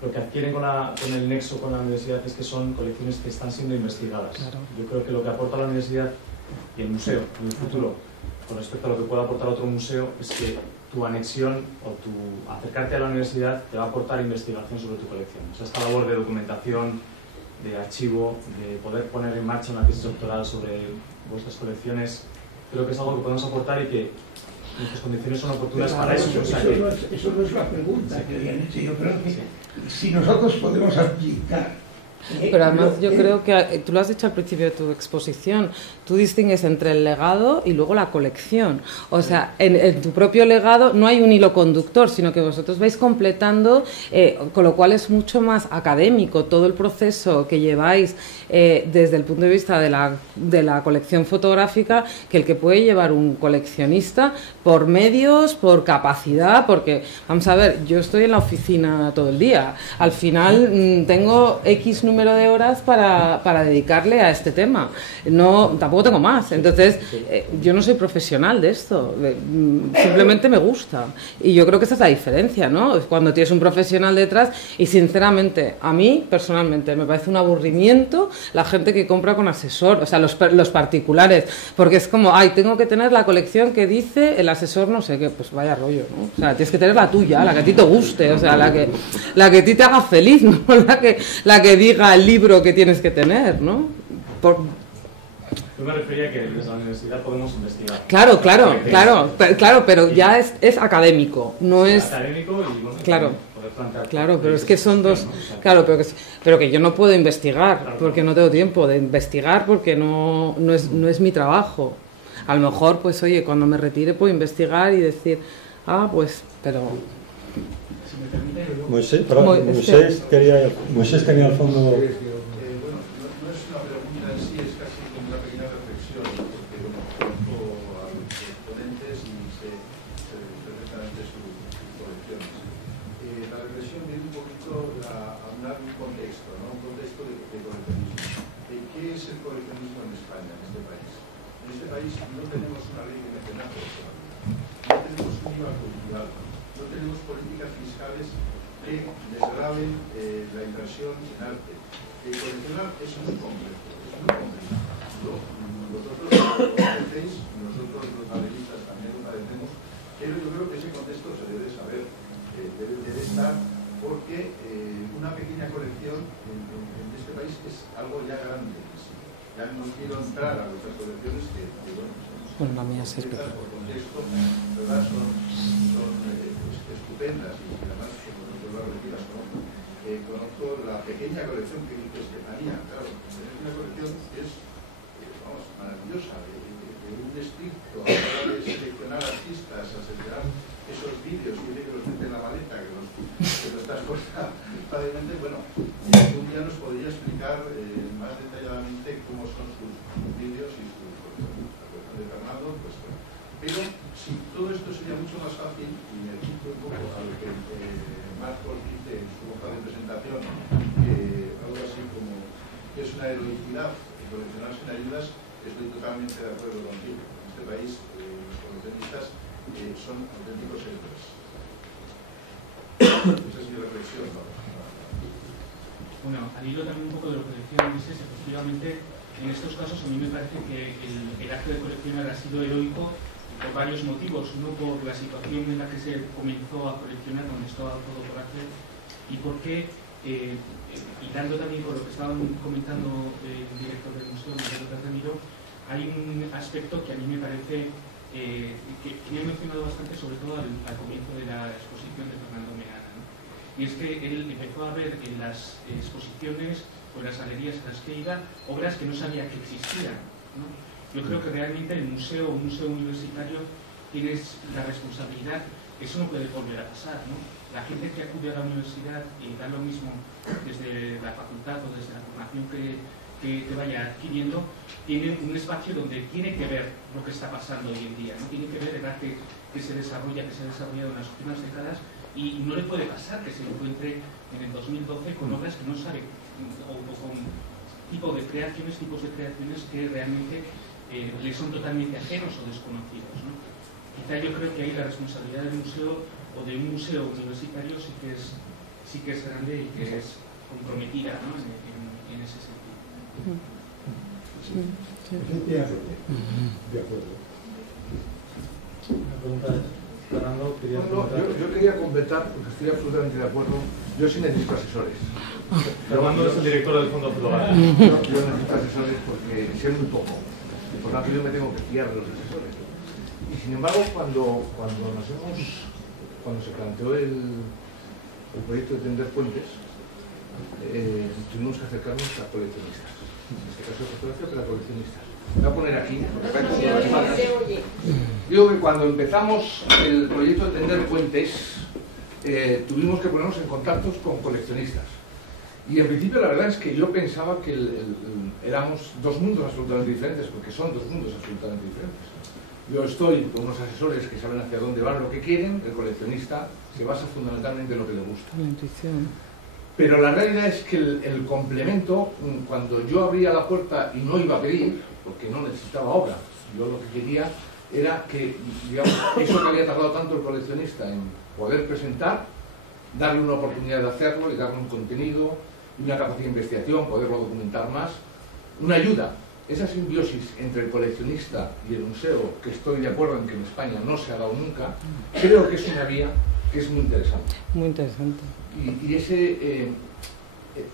lo que adquieren con el nexo con la universidad es que son colecciones que están siendo investigadas. Claro. Yo creo que lo que aporta la universidad y el museo en el futuro, con respecto a lo que pueda aportar otro museo, es que tu anexión o tu acercarte a la universidad te va a aportar investigación sobre tu colección. O sea, esta labor de documentación, de archivo, de poder poner en marcha una tesis doctoral sobre vuestras colecciones, creo que es algo que podemos aportar y que nuestras condiciones son oportunas para eso. Eso no es la pregunta que habían hecho. Yo creo que si nosotros podemos aplicar. Pero además yo creo que tú lo has dicho al principio de tu exposición, tú distingues entre el legado y luego la colección. O sea, en tu propio legado no hay un hilo conductor, sino que vosotros vais completando, con lo cual es mucho más académico todo el proceso que lleváis desde el punto de vista de la colección fotográfica, que el que puede llevar un coleccionista por medios, por capacidad, porque, vamos a ver, yo estoy en la oficina todo el día, al final tengo X número de horas para dedicarle a este tema, tampoco tengo más, entonces yo no soy profesional de esto, simplemente me gusta, y yo creo que esa es la diferencia, ¿no? Cuando tienes un profesional detrás, y sinceramente, a mí personalmente me parece un aburrimiento la gente que compra con asesor, o sea, los particulares, porque es como, ay, tengo que tener la colección que dice el asesor no sé qué, pues vaya rollo, ¿no? O sea, tienes que tener la tuya, la que a ti te guste, o sea, la que a ti te haga feliz, no la que diga el libro que tienes que tener, ¿no? Yo me refería a que desde la universidad podemos investigar. Claro, pero ya es académico, no es... Académico y bueno, claro, pero es que son dos... Claro, pero que yo no puedo investigar, porque no tengo tiempo de investigar, porque no es mi trabajo. A lo mejor, pues oye, cuando me retire puedo investigar y decir, pues, pero... Moisés tenía al fondo... Bueno, no es una pregunta en sí, es casi como una pequeña reflexión, porque conozco a los ponentes y sé perfectamente sus colecciones. La reflexión viene un poquito a hablar de un contexto, ¿no? Un contexto de coleccionismo. ¿Qué es el coleccionismo en España, en este país? En este país no tenemos una ley de mecenato, no tenemos un IVA cultural, no tenemos políticas fiscales que desgraven la inversión en arte. Coleccionar es muy complejo, es muy complicado. Vosotros lo parecéis, nosotros los galeristas también lo parecemos, pero yo creo que ese contexto se debe saber, debe estar, porque una pequeña colección en este país es algo ya grande. Ya no quiero entrar a otras colecciones que bueno, la mía es especial por contexto, ¿verdad? Son estupendas y además conozco la pequeña colección que Estefanía, claro, una colección es maravillosa, de un estricto a la hora de seleccionar artistas, a seleccionar esos vídeos, que los mete en la maleta, que los transporta padremente. Bueno, un día nos podría explicar más detalladamente cómo son sus vídeos y sus colecciones. La colección de Fernando, pues bueno. Pero si todo esto sería mucho más fácil, y me quito un poco a lo que Marcos dice en su hoja de presentación, algo así como que es una heroicidad coleccionar sin ayudas, estoy totalmente de acuerdo contigo. En este país los coleccionistas son auténticos héroes. Esa es mi reflexión, ¿no? Bueno, al hilo también un poco de lo que decía Moisés, efectivamente, en estos casos a mí me parece que el acto de coleccionar ha sido heroico por varios motivos. Uno, por la situación en la que se comenzó a coleccionar, donde estaba todo por hacer, y porque, hilando también con lo que estaban comentando el director del museo, Miguel Ramiro, hay un aspecto que a mí me parece que me ha mencionado bastante, sobre todo al comienzo de la exposición de Fernando Meana, ¿no? Y es que él empezó a ver en las exposiciones o en las galerías a las que iba obras que no sabía que existían, ¿no? Yo creo que realmente el museo, un museo universitario, tienes la responsabilidad eso no puede volver a pasar, ¿no? La gente que acude a la universidad y da lo mismo desde la facultad o desde la formación que vaya adquiriendo, tiene un espacio donde tiene que ver lo que está pasando hoy en día, ¿no? Tiene que ver el arte que se desarrolla, que se ha desarrollado en las últimas décadas, y no le puede pasar que se encuentre en el 2012 con obras que no sabe, o con tipos de creaciones que realmente le son totalmente ajenos o desconocidos, ¿no? Quizá yo creo que ahí la responsabilidad del museo o de un museo universitario sí que es grande y que es comprometida, ¿no? en ese sentido. De acuerdo. Una pregunta, Fernando, yo quería completar, porque estoy absolutamente de acuerdo. Yo sí necesito asesores. Fernando es el director del Fondo Global. Yo necesito asesores porque sé muy poco. Y por tanto yo me tengo que fiar de los asesores. Y sin embargo, cuando se planteó el proyecto de tender puentes, tuvimos que acercarnos a coleccionistas. En este caso fotografía, pero a coleccionistas. Voy a poner aquí. Digo que cuando empezamos el proyecto de tender puentes, tuvimos que ponernos en contacto con coleccionistas. Y en principio la verdad es que yo pensaba que éramos dos mundos absolutamente diferentes, porque son dos mundos absolutamente diferentes. Yo estoy con unos asesores que saben hacia dónde van lo que quieren, el coleccionista se basa fundamentalmente en lo que le gusta. La intuición. Pero la realidad es que el complemento, cuando yo abría la puerta y no iba a pedir, porque no necesitaba obra, yo lo que quería era que, digamos, eso que había tardado tanto el coleccionista en poder presentar, darle una oportunidad de hacerlo y darle un contenido y una capacidad de investigación, poderlo documentar más, una ayuda. Esa simbiosis entre el coleccionista y el museo, que estoy de acuerdo en que en España no se ha dado nunca, creo que es una vía que es muy interesante. Muy interesante.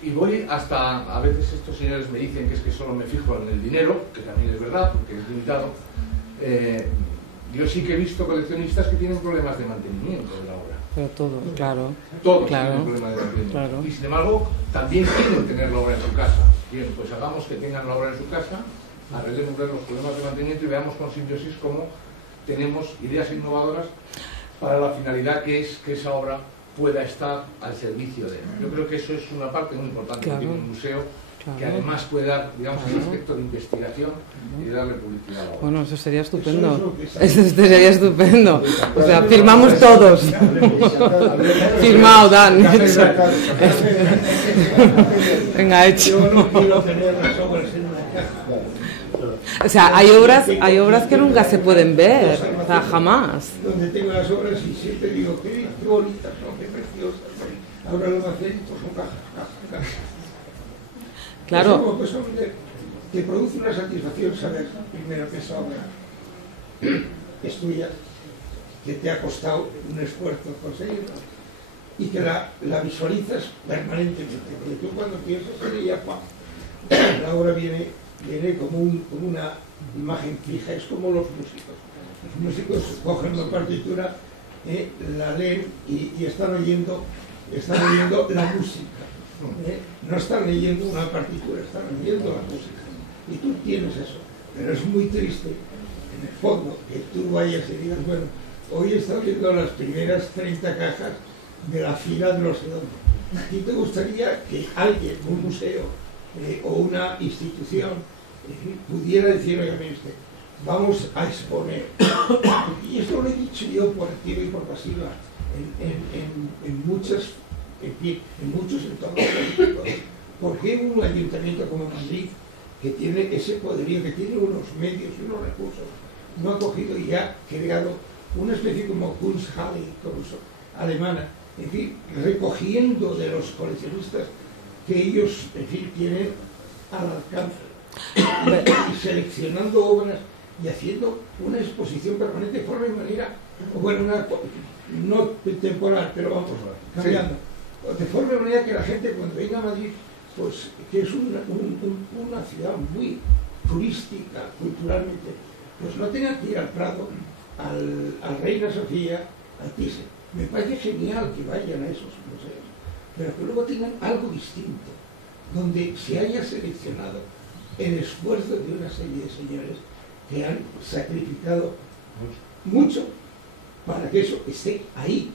Y voy hasta, a veces estos señores me dicen que es que solo me fijo en el dinero, que también es verdad, porque es limitado. Yo sí que he visto coleccionistas que tienen problemas de mantenimiento de la obra. Pero todo, claro. Todos claro, tienen problemas de mantenimiento. Claro. Y sin embargo, también quieren tener la obra en su casa. Bien, pues hagamos que tengan la obra en su casa, arreglemos los problemas de mantenimiento y veamos con simbiosis cómo tenemos ideas innovadoras para la finalidad que es que esa obra pueda estar al servicio de él. Yo creo que eso es una parte muy importante que tiene un museo, que además puede dar, digamos, ese aspecto de investigación y de darle publicidad a la obra. Bueno, eso sería estupendo. Eso sería estupendo. O sea, firmamos todos. Firmado, Dan. Venga, hecho. O sea, hay obras que nunca se pueden ver, o sea, jamás. Donde tengo las obras y siempre digo, qué bonitas son, qué preciosas. Ahora lo hacen, pues son cajas. Claro. Pues, te produce una satisfacción saber, primero, que esa obra es tuya, que te ha costado un esfuerzo conseguirla y que la visualizas permanentemente. Porque tú cuando piensas en ella, la obra viene como una imagen fija, es como los músicos. Los músicos cogen la partitura, la leen y están oyendo la música. No están leyendo una partitura, están leyendo la música. Y tú tienes eso. Pero es muy triste, en el fondo, que tú vayas y digas, bueno, hoy he estado viendo las primeras 30 cajas de la fila de los redondos. ¿A ti te gustaría que alguien, un museo o una institución, pudiera decir, oiga, mire usted, vamos a exponer? Y esto lo he dicho yo por activa y por pasiva en muchos entornos políticos. ¿Por qué un ayuntamiento como Madrid, que tiene ese poderío, que tiene unos medios y unos recursos, no ha cogido y ha creado una especie como Kunsthalle alemana, es decir, recogiendo de los coleccionistas que ellos, en fin, tienen al alcance, y seleccionando obras y haciendo una exposición permanente de forma y manera, bueno, no temporal, pero vamos, cambiando, de forma y manera que la gente cuando venga a Madrid, pues que es una ciudad muy turística culturalmente, pues no tengan que ir al Prado, al Reina Sofía, al Thyssen. Me parece genial que vayan a esos museos, pero que luego tengan algo distinto, donde se haya seleccionado el esfuerzo de una serie de señores que han sacrificado mucho para que eso esté ahí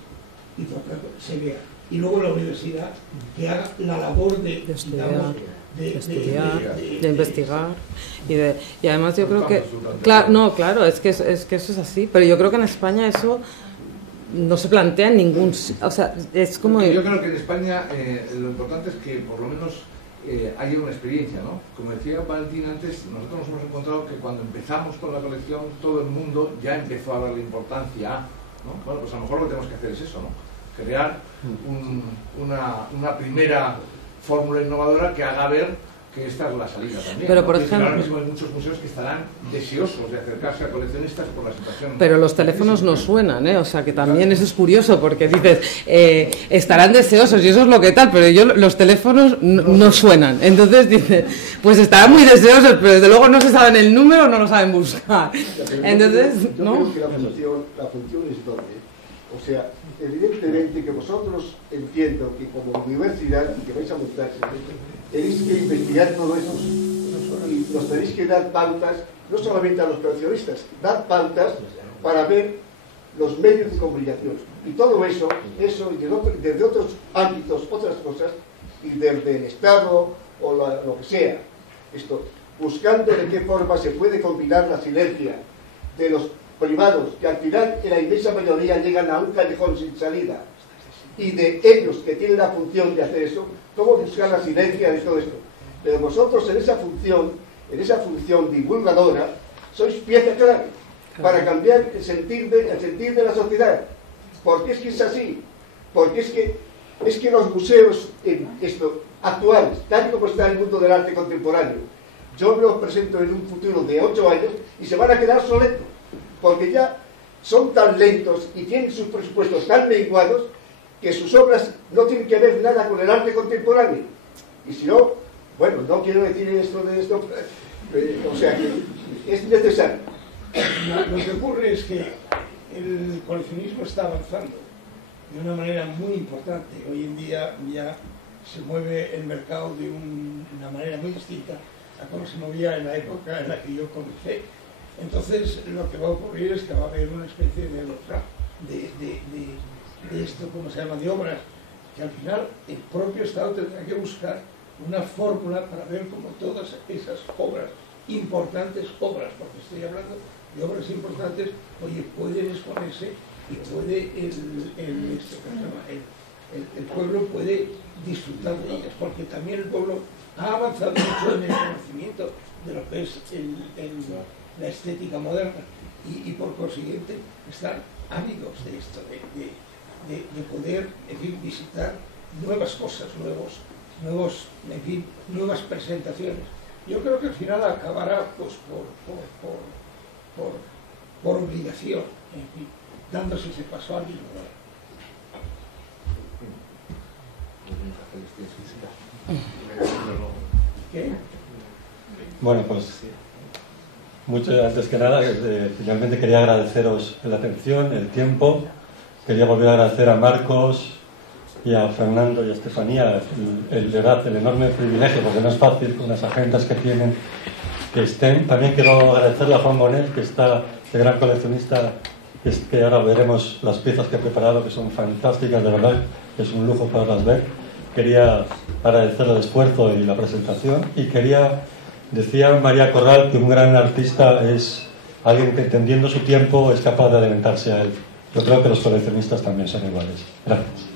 y por tanto se vea. Y luego la universidad que haga la labor de estudiar, de investigar y además yo creo que claro, es que eso es así, pero yo creo que en España eso no se plantea en ningún, o sea, es como yo creo que en España lo importante es que por lo menos haya una experiencia, ¿no? Como decía Valentín antes, nosotros nos hemos encontrado que cuando empezamos con la colección todo el mundo ya empezó a darle importancia a, ¿no? Bueno, pues a lo mejor lo que tenemos que hacer es eso, ¿no? Crear una primera fórmula innovadora que haga ver que esta es la salida también. Pero, ¿no? por ejemplo, ahora mismo hay muchos museos que estarán deseosos de acercarse a coleccionistas por la situación. Pero los teléfonos no suenan, o sea que también eso es curioso porque dices, estarán deseosos y eso es lo que tal, pero los teléfonos no suenan. Entonces dices, pues estarán muy deseosos, pero desde luego no se saben el número, no lo saben buscar. Entonces, yo ¿no? creo que la función es doble. O sea, evidentemente que vosotros entiendo que como universidad y que vais a montar, tenéis que investigar todo eso y nos tenéis que dar pautas, no solamente a los coleccionistas, dar pautas para ver los medios de comunicación. Y todo eso y desde otros ámbitos, otras cosas, y desde el Estado o lo que sea, buscando de qué forma se puede combinar la sinergia de los privados, que al final en la inmensa mayoría llegan a un callejón sin salida, y de ellos que tienen la función de hacer eso, cómo buscar la sinergia de todo esto. Pero vosotros en esa función divulgadora, sois pieza clave para cambiar el sentir de la sociedad. Porque es que es así. Porque es que los museos actuales, tal como está el mundo del arte contemporáneo, yo me los presento en un futuro de 8 años y se van a quedar obsoletos. Porque ya son tan lentos y tienen sus presupuestos tan menguados que sus obras no tienen que ver nada con el arte contemporáneo. Y si no, bueno, no quiero decir esto, o sea que es necesario. Lo que ocurre es que el coleccionismo está avanzando de una manera muy importante. Hoy en día ya se mueve el mercado de una manera muy distinta a como se movía en la época en la que yo comencé. Entonces lo que va a ocurrir es que va a haber una especie de esto, como se llama, de obras, que al final el propio Estado tendrá que buscar una fórmula para ver cómo todas esas obras, importantes obras, porque estoy hablando de obras importantes, oye, pueden exponerse y puede el pueblo puede disfrutar de ellas, porque también el pueblo ha avanzado mucho en el conocimiento de lo que es la estética moderna y por consiguiente están ávidos de esto, de poder, en fin, visitar nuevas cosas, nuevas presentaciones. Yo creo que al final acabará pues por obligación, en fin, dándose ese paso al mismo. ¿Qué? Bueno, pues antes que nada, finalmente quería agradeceros la atención, el tiempo. Quería volver a agradecer a Marcos y a Fernando y a Estefanía el enorme privilegio, porque no es fácil con las agendas que tienen que estén. También quiero agradecerle a Juan Bonet, que está de gran coleccionista, que ahora veremos las piezas que he preparado, que son fantásticas, de verdad, es un lujo poderlas ver. Quería agradecerle el esfuerzo y la presentación, y decía María Corral que un gran artista es alguien que, entendiendo su tiempo, es capaz de adelantarse a él. Yo creo que los coleccionistas también son iguales. Gracias.